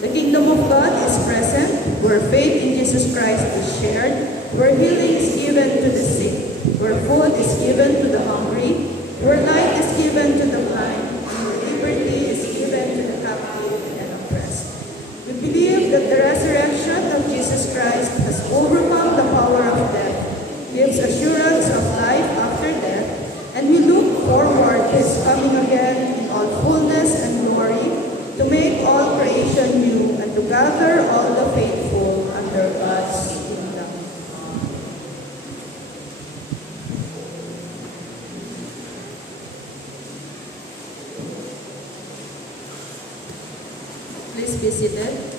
The kingdom of God is present, where faith in Jesus Christ is shared, where healing is given to the sick, where food is given to the hungry, where light is given to the blind, and where liberty is given to the captive and oppressed. We believe that the resurrection of Jesus Christ has overcome the power of death, gives assurance of life after death, and we look forward to His coming again in all fullness and glory to make all creation new and to gather all the faithful under God's kingdom. Please be seated.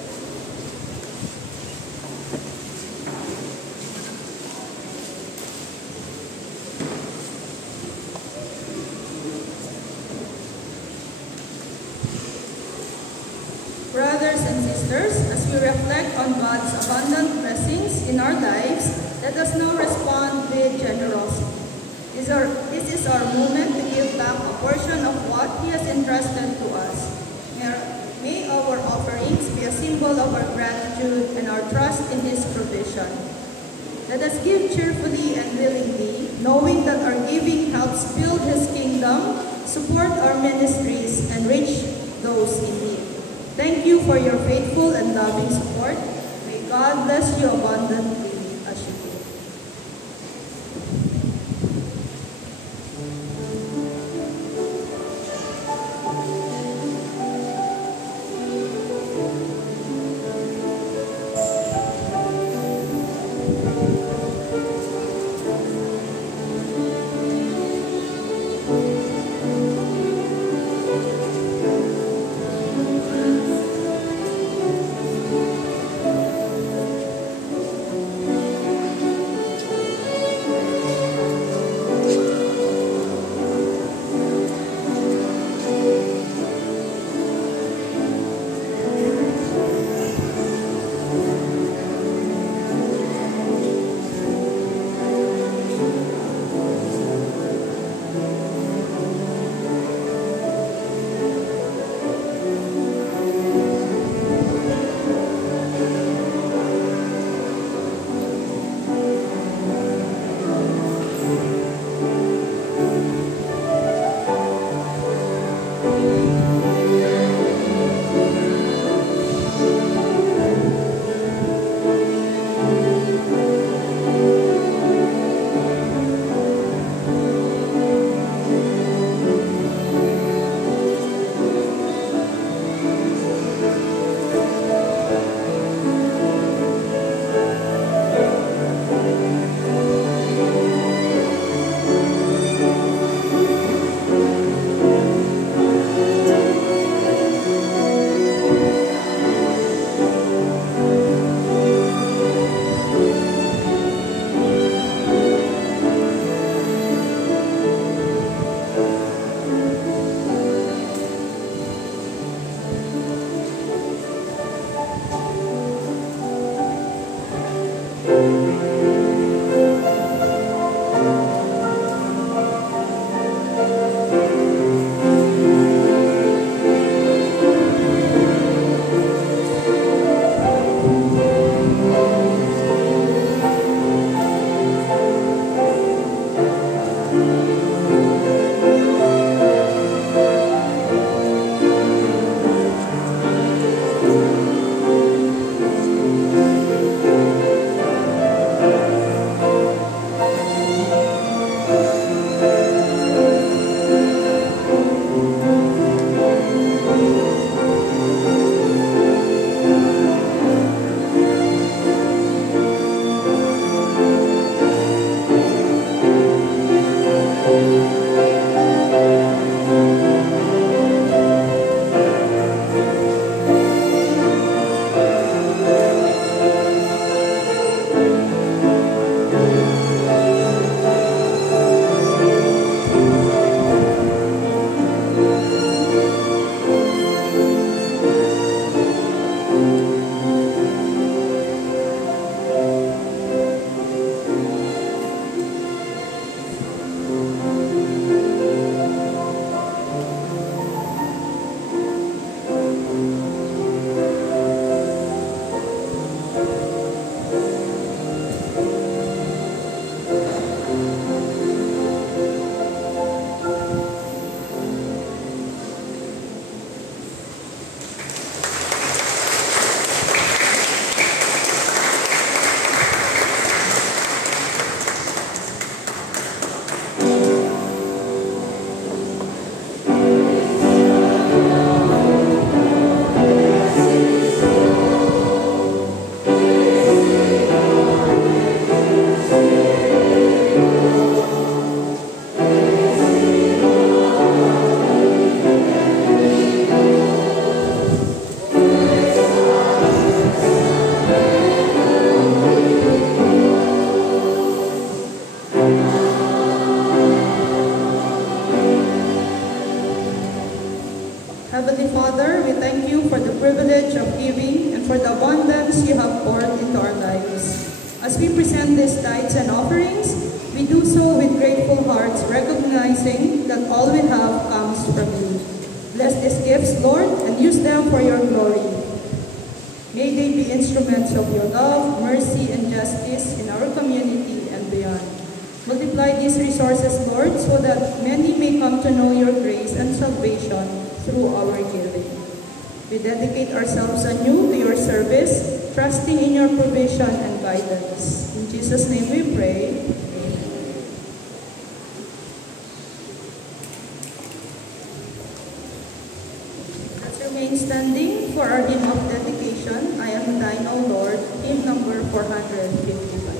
Brothers and sisters, as we reflect on God's abundant blessings in our lives, let us now respond with generosity. This is our moment to give back a portion of what He has entrusted to us. May our offerings be a symbol of our gratitude and our trust in His provision. Let us give cheerfully and willingly, knowing that our giving helps build His kingdom, support our ministries, and reach those in need. Thank you for your faithful and loving support. May God bless you abundantly as you give. Heavenly Father, we thank you for the privilege of giving and for the abundance you have poured into our lives. As we present these tithes and offerings, we do so with grateful hearts, recognizing that all we have comes from you. Bless these gifts, Lord, and use them for your glory. May they be instruments of your love, mercy, and justice in our community and beyond. Multiply these resources, Lord, so that many may come to know your grace and salvation through our giving. We dedicate ourselves anew to your service, trusting in your provision and guidance. In Jesus' name we pray. Let's remain standing for our hymn of dedication. I am thine, O Lord, hymn number 455.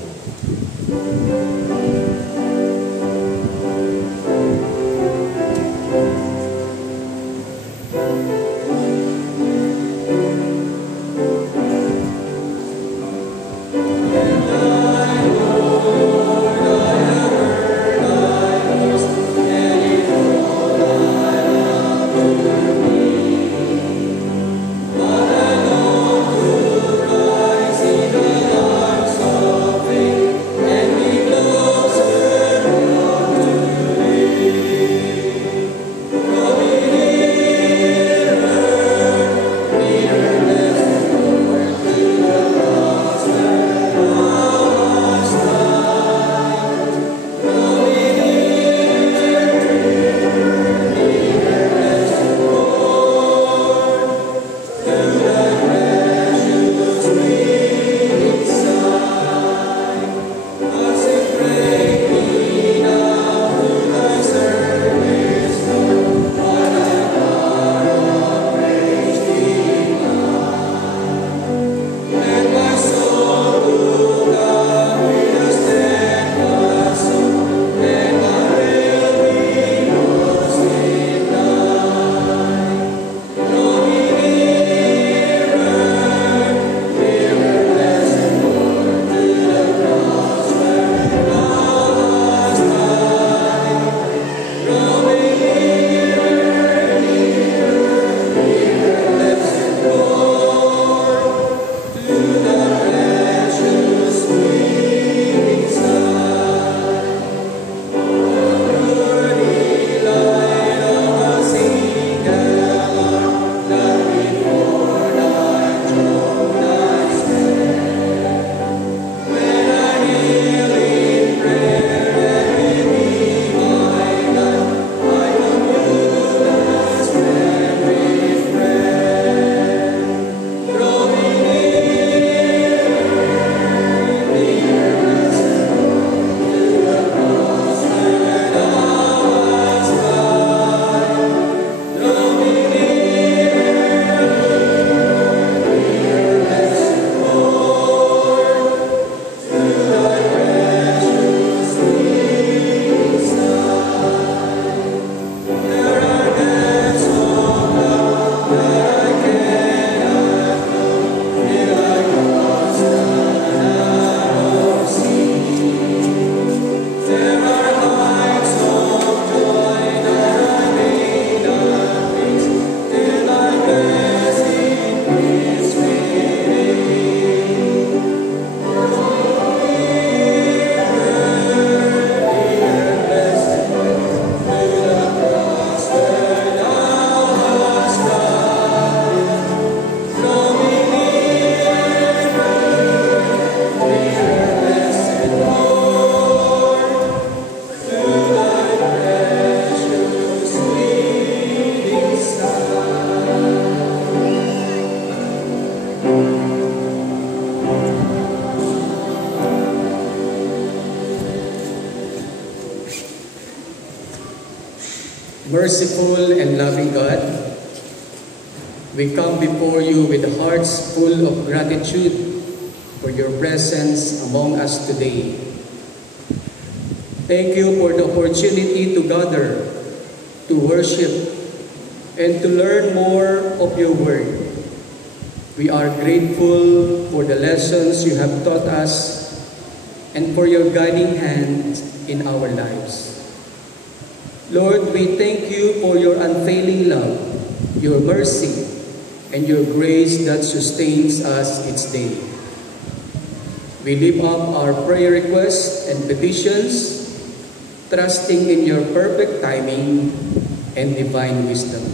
Merciful and loving God, we come before you with hearts full of gratitude for your presence among us today. Thank you for the opportunity to gather, to worship, and to learn more of your word. We are grateful for the lessons you have taught us and for your guiding hand in our lives. Lord, we thank you for your unfailing love, your mercy, and your grace that sustains us each day. We lift up our prayer requests and petitions, trusting in your perfect timing and divine wisdom.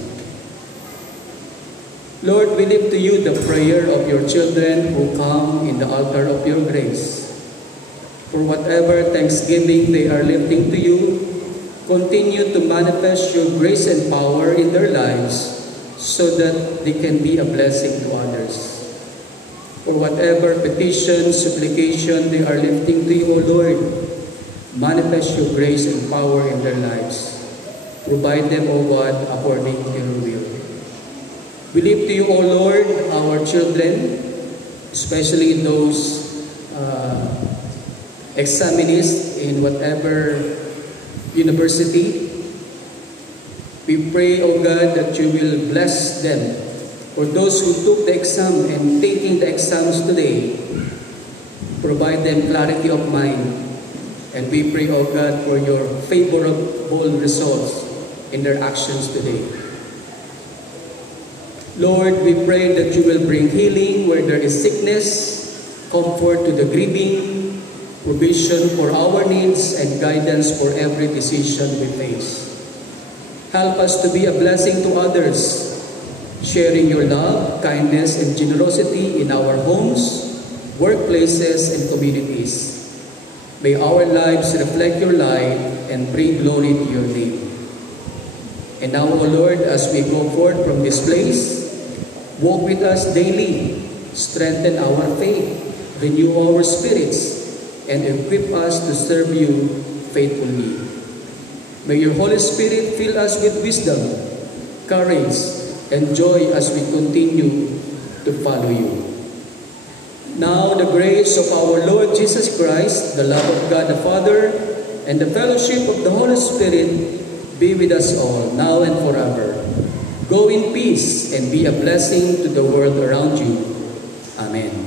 Lord, we lift to you the prayer of your children who come in the altar of your grace. For whatever thanksgiving they are lifting to you, continue to manifest your grace and power in their lives so that they can be a blessing to others. For whatever petition, supplication they are lifting to you, O Lord, manifest your grace and power in their lives. Provide them, O God, according to your will. We lift to you, O Lord, our children, especially those examinees in whatever university. We pray, O God, that you will bless them. For those who took the exam and taking the exams today, provide them clarity of mind. And we pray, O God, for your favorable results in their actions today. Lord, we pray that you will bring healing where there is sickness, comfort to the grieving, provision for our needs, and guidance for every decision we face. Help us to be a blessing to others, sharing your love, kindness, and generosity in our homes, workplaces, and communities. May our lives reflect your light and bring glory to your name. And now, O Lord, as we go forth from this place, walk with us daily, strengthen our faith, renew our spirits, and equip us to serve you faithfully. May your Holy Spirit fill us with wisdom, courage, and joy as we continue to follow you. Now the grace of our Lord Jesus Christ, the love of God the Father, and the fellowship of the Holy Spirit be with us all, now and forever. Go in peace and be a blessing to the world around you. Amen.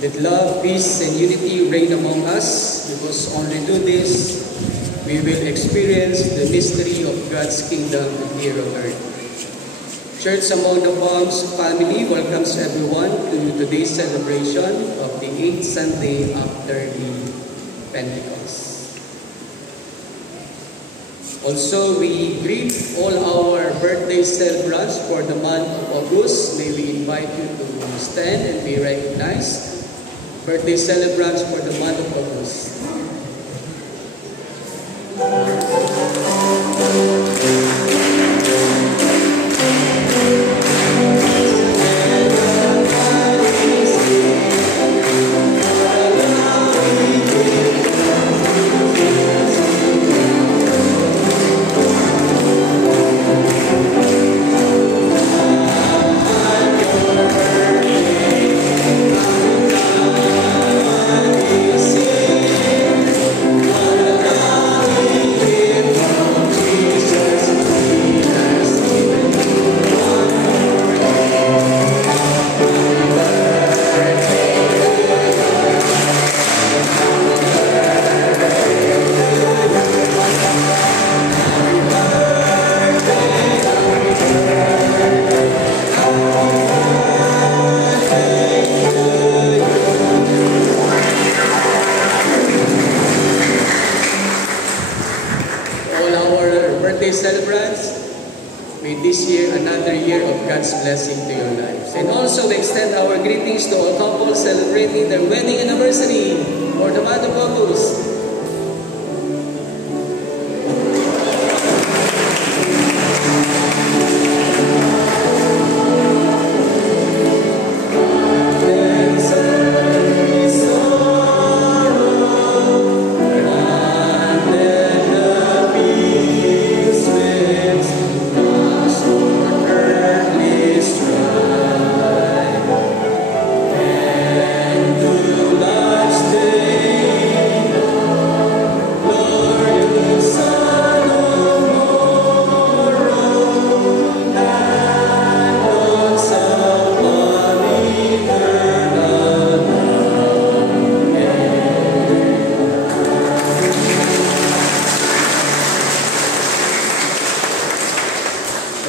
Let love, peace, and unity reign among us, because only through this we will experience the mystery of God's kingdom here on earth. Church Among the Palms family welcomes everyone to today's celebration of the 8th Sunday after the Pentecost. Also, we greet all our birthday celebrants for the month of August. May we invite you to stand and be recognized. Birthday celebrants for the month of August. Celebrants, may this year another year of God's blessing to your lives. And also we extend our greetings to all couples celebrating their wedding anniversary for the month of August.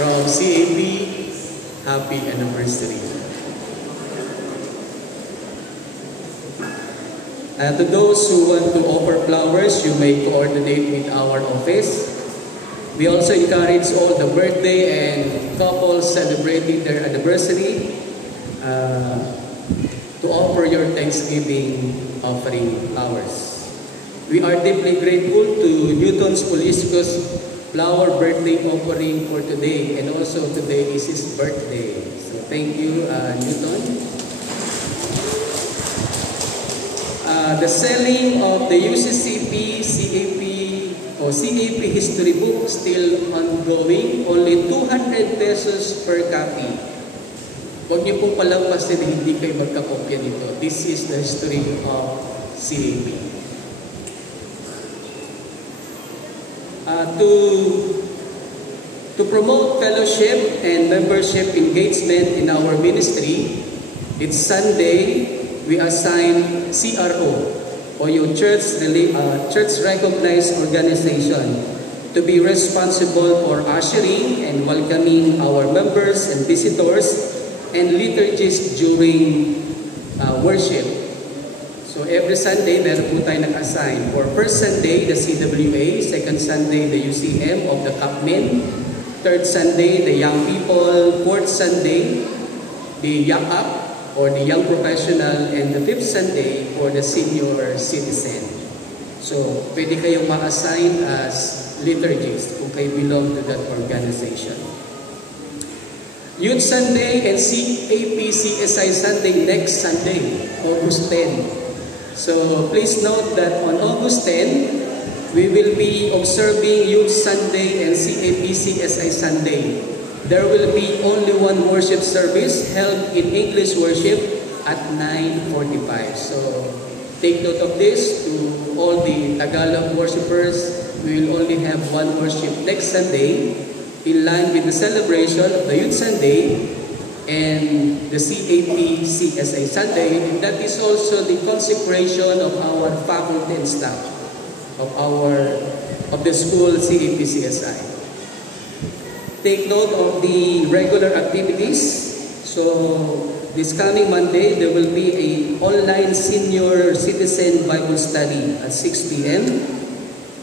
From CAP, happy anniversary. And to those who want to offer flowers, you may coordinate with our office. We also encourage all the birthday and couples celebrating their anniversary to offer your Thanksgiving offering flowers. We are deeply grateful to Newton's Poliscos flower birthday offering for today, and also today is his birthday. So thank you, Newton. The selling of the UCCP, CAP, or CAP history book still ongoing. Only 200 pesos per copy. Huwag niyo pong palampasin na hindi kayo magkakopya nito. This is the history of CAP. To promote fellowship and membership engagement in our ministry, it's Sunday, we assign CRO, or your church recognized organization, to be responsible for ushering and welcoming our members and visitors and liturgies during worship. So every Sunday, meron po tayo nag-assign. For first Sunday, the CWA. Second Sunday, the UCM of the CAPMEN. Third Sunday, the young people. Fourth Sunday, the young up or the young professional. And the fifth Sunday for the senior citizen. So pwede kayong ma-assign as liturgies kung kayo belong to that organization. Youth Sunday and CAP CSI Sunday next Sunday, August 10. So please note that on August 10, we will be observing Youth Sunday and CAP CSI Sunday. There will be only one worship service held in English worship at 9:45. So take note of this to all the Tagalog worshipers. We will only have one worship next Sunday in line with the celebration of the Youth Sunday and the CAP CSI Sunday, and that is also the consecration of our faculty and staff of the school CAP CSI. Take note of the regular activities. So this coming Monday, there will be an online senior citizen Bible study at 6 p.m.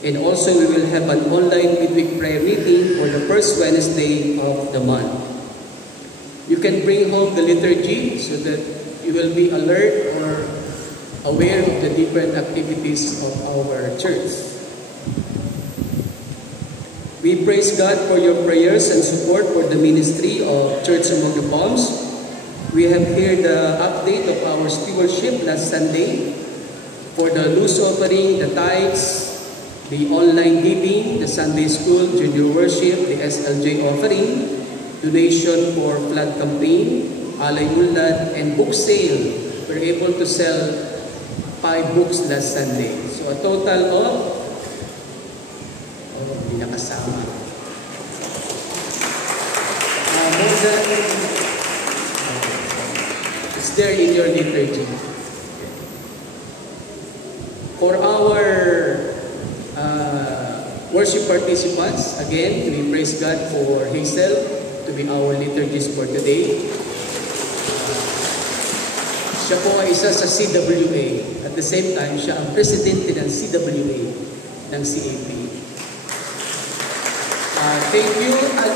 And also we will have an online midweek prayer meeting for the first Wednesday of the month. You can bring home the liturgy so that you will be alert or aware of the different activities of our church. We praise God for your prayers and support for the ministry of Church Among the Palms. We have here the update of our stewardship last Sunday for the loose offering, the tithes, the online giving, the Sunday school, junior worship, the SLJ offering, donation for flood campaign, alay ulad, and book sale. We're able to sell 5 books last Sunday. So a total of, hindi nakasama. More than, it's there in your liturgy. For our worship participants, again, we praise God for Hazel to be our liturgist for today. Siya po ay isa sa CWA. At the same time, siya ang presidente ng CWA ng CAP. Thank you at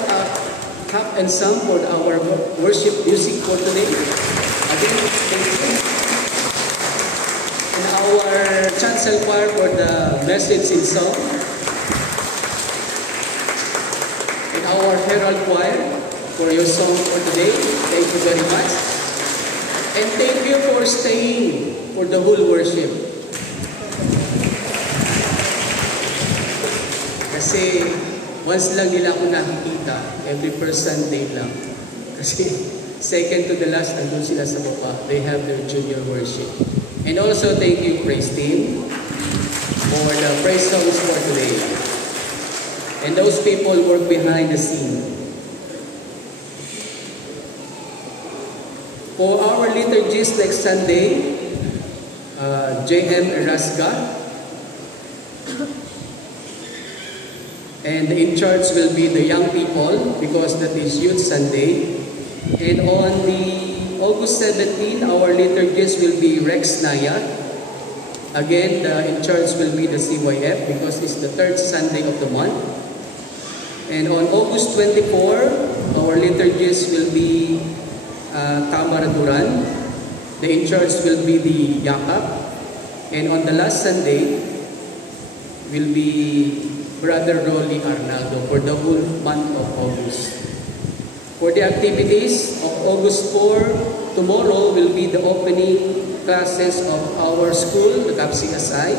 Cap and Sam for our worship music for today. Again, thank you. And our chancel choir for the message in song. And our herald choir for your song for today. Thank you very much. And thank you for staying for the whole worship. Kasi once lang nila ako nakikita, every first Sunday lang. Kasi second to the last, andun sila sa baba. They have their junior worship. And also thank you, praise team, for the praise songs for today. And those people work behind the scene. For our liturgies next Sunday, J.M. Erasga, and in charge will be the young people because that is Youth Sunday. And on the August 17, our liturgist will be Rex Naya. Again, in charge will be the CYF because it's the 3rd Sunday of the month. And on August 24, our liturgist will be Tamara Duran. The in charge will be the Yakap. And on the last Sunday will be Brother Rolly Arnaldo for the whole month of August. For the activities of August 4, tomorrow will be the opening classes of our school, the CAPCSI.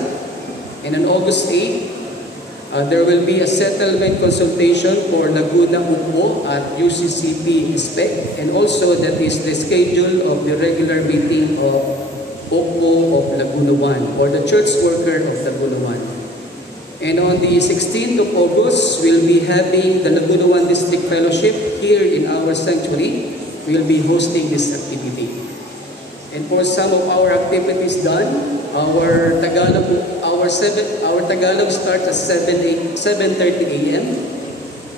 And on August 8, there will be a settlement consultation for Laguna Upo at UCCP Inspect. And also that is the schedule of the regular meeting of Upo of Laguna 1 or the church worker of Laguna 1. And on the 16th of August, we'll be having the Laguna 1 District Fellowship here in our sanctuary. We'll be hosting this activity. And for some of our activities done, our Tagalog starts at 7:30 a.m.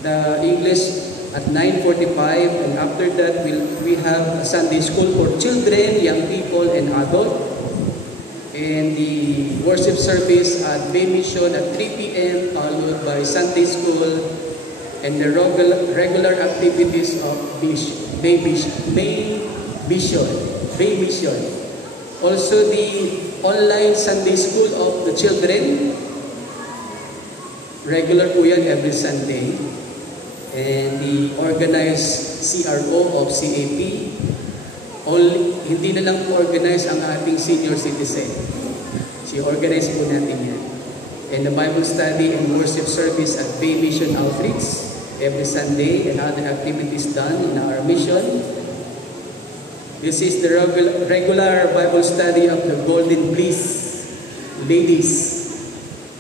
The English at 9:45, and after that we have Sunday school for children, young people, and adult. And the worship service at Bay Mission at 3 p.m. followed by Sunday school and the regular activities of Bay Mission. Also the online Sunday school of the children. Regular po yan every Sunday. And the organized CRO of CAP. Hindi na lang po organize ang ating senior citizen. Si-organize po natin yan. And the Bible study and worship service at Bay Mission Outreach every Sunday and other activities done in our mission. This is the regular Bible study of the Golden Bliss ladies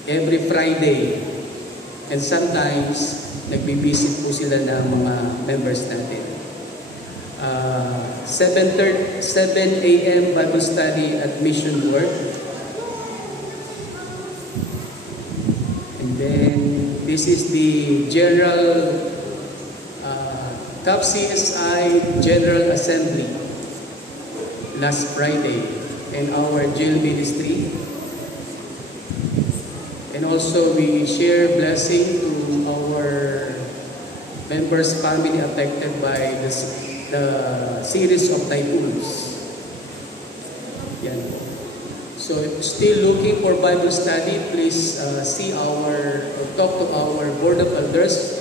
every Friday. And sometimes, nagbibisit po sila ng mga members natin. 7 a.m. Bible study at Mission Work. And then, this is the General CAPCSI General Assembly last Friday in our jail ministry. And also we share blessing to our members' family affected by the series of typhoons. Yan. So if still looking for Bible study, please talk to our Board of Elders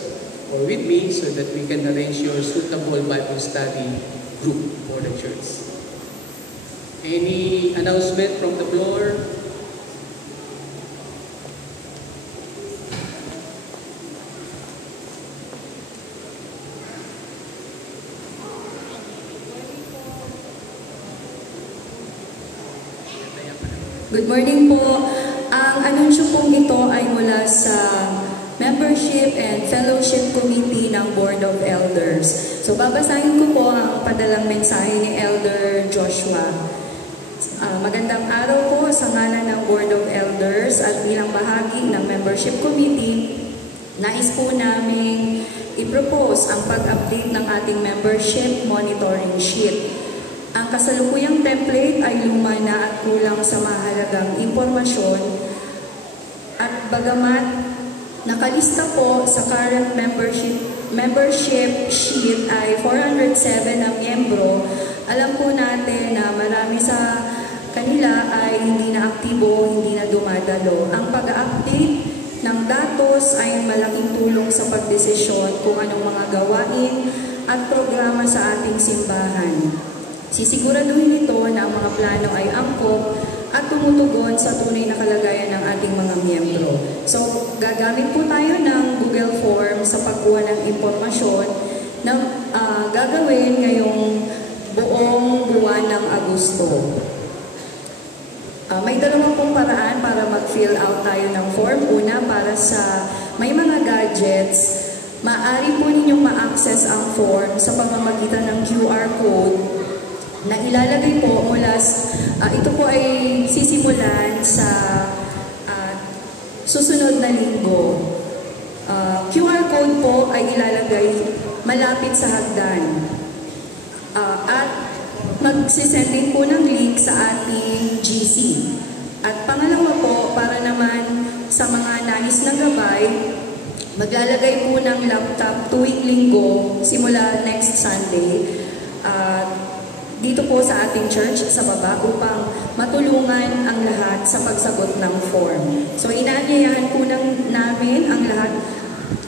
or with me so that we can arrange your suitable Bible study group for the church. Any announcement from the floor? Good morning po. Ang anunsyo pong ito ay mula sa Membership and Fellowship Committee ng Board of Elders. So babasahin ko po ang padalang mensahe ni Elder Joshua. Magandang araw po sa ngalan ng Board of Elders at bilang bahagi ng Membership Committee, nais po namin i-propose ang pag-update ng ating membership monitoring sheet. Ang kasalukuyang template ay luma na at kulang sa mahalagang impormasyon at bagamat nakalista po sa current membership sheet ay 407 na miyembro, alam po natin na marami sa kanila ay hindi na aktibo, hindi na dumadalo. Ang pag-update ng datos ay malaking tulong sa pagdesisyon kung anong mga gawain at programa sa ating simbahan. Sisiguraduhin nito na ang mga plano ay angkop at tumutugon sa tunay na kalagayan ng ating mga miyembro. So, gagamit po tayo ng Google Form sa pagkuha ng impormasyon na gagawin ngayong buong buwan ng Agosto. May dalawang pong paraan para mag-fill out tayo ng form. Una, para sa may mga gadgets, maaari po ninyong ma-access ang form sa pamamagitan ng QR code na ilalagay po mula, ito po ay sisimulan sa susunod na linggo. QR code po ay ilalagay malapit sa hagdan. At magsisending po ng link sa ating GC. At pangalawa po, para naman sa mga nais na gabay, maglalagay po ng laptop tuwing linggo simula next Sunday. Dito po sa ating church sa baba upang matulungan ang lahat sa pagsagot ng form. So inaanyayahan po namin ang lahat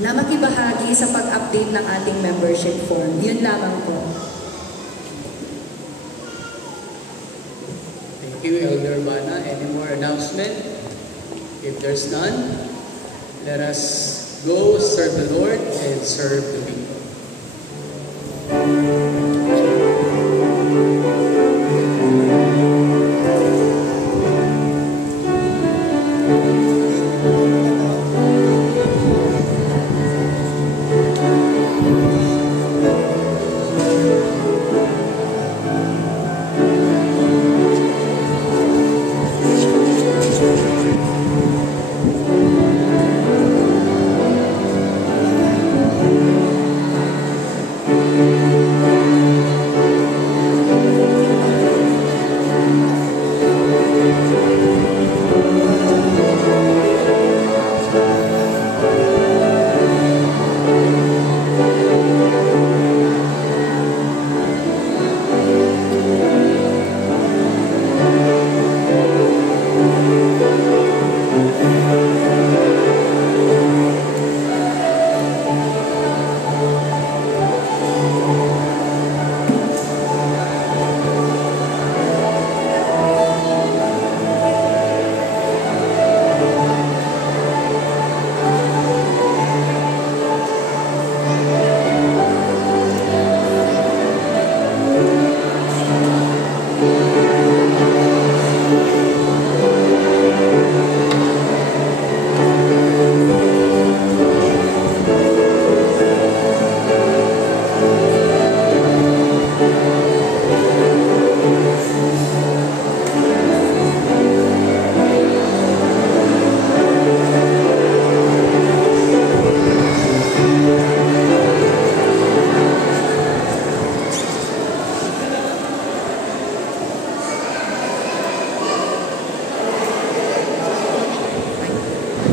na makibahagi sa pag-update ng ating membership form. Yun lamang po. Thank you, Elder Bana. Any more announcement? If there's none, let us go serve the Lord and serve the people.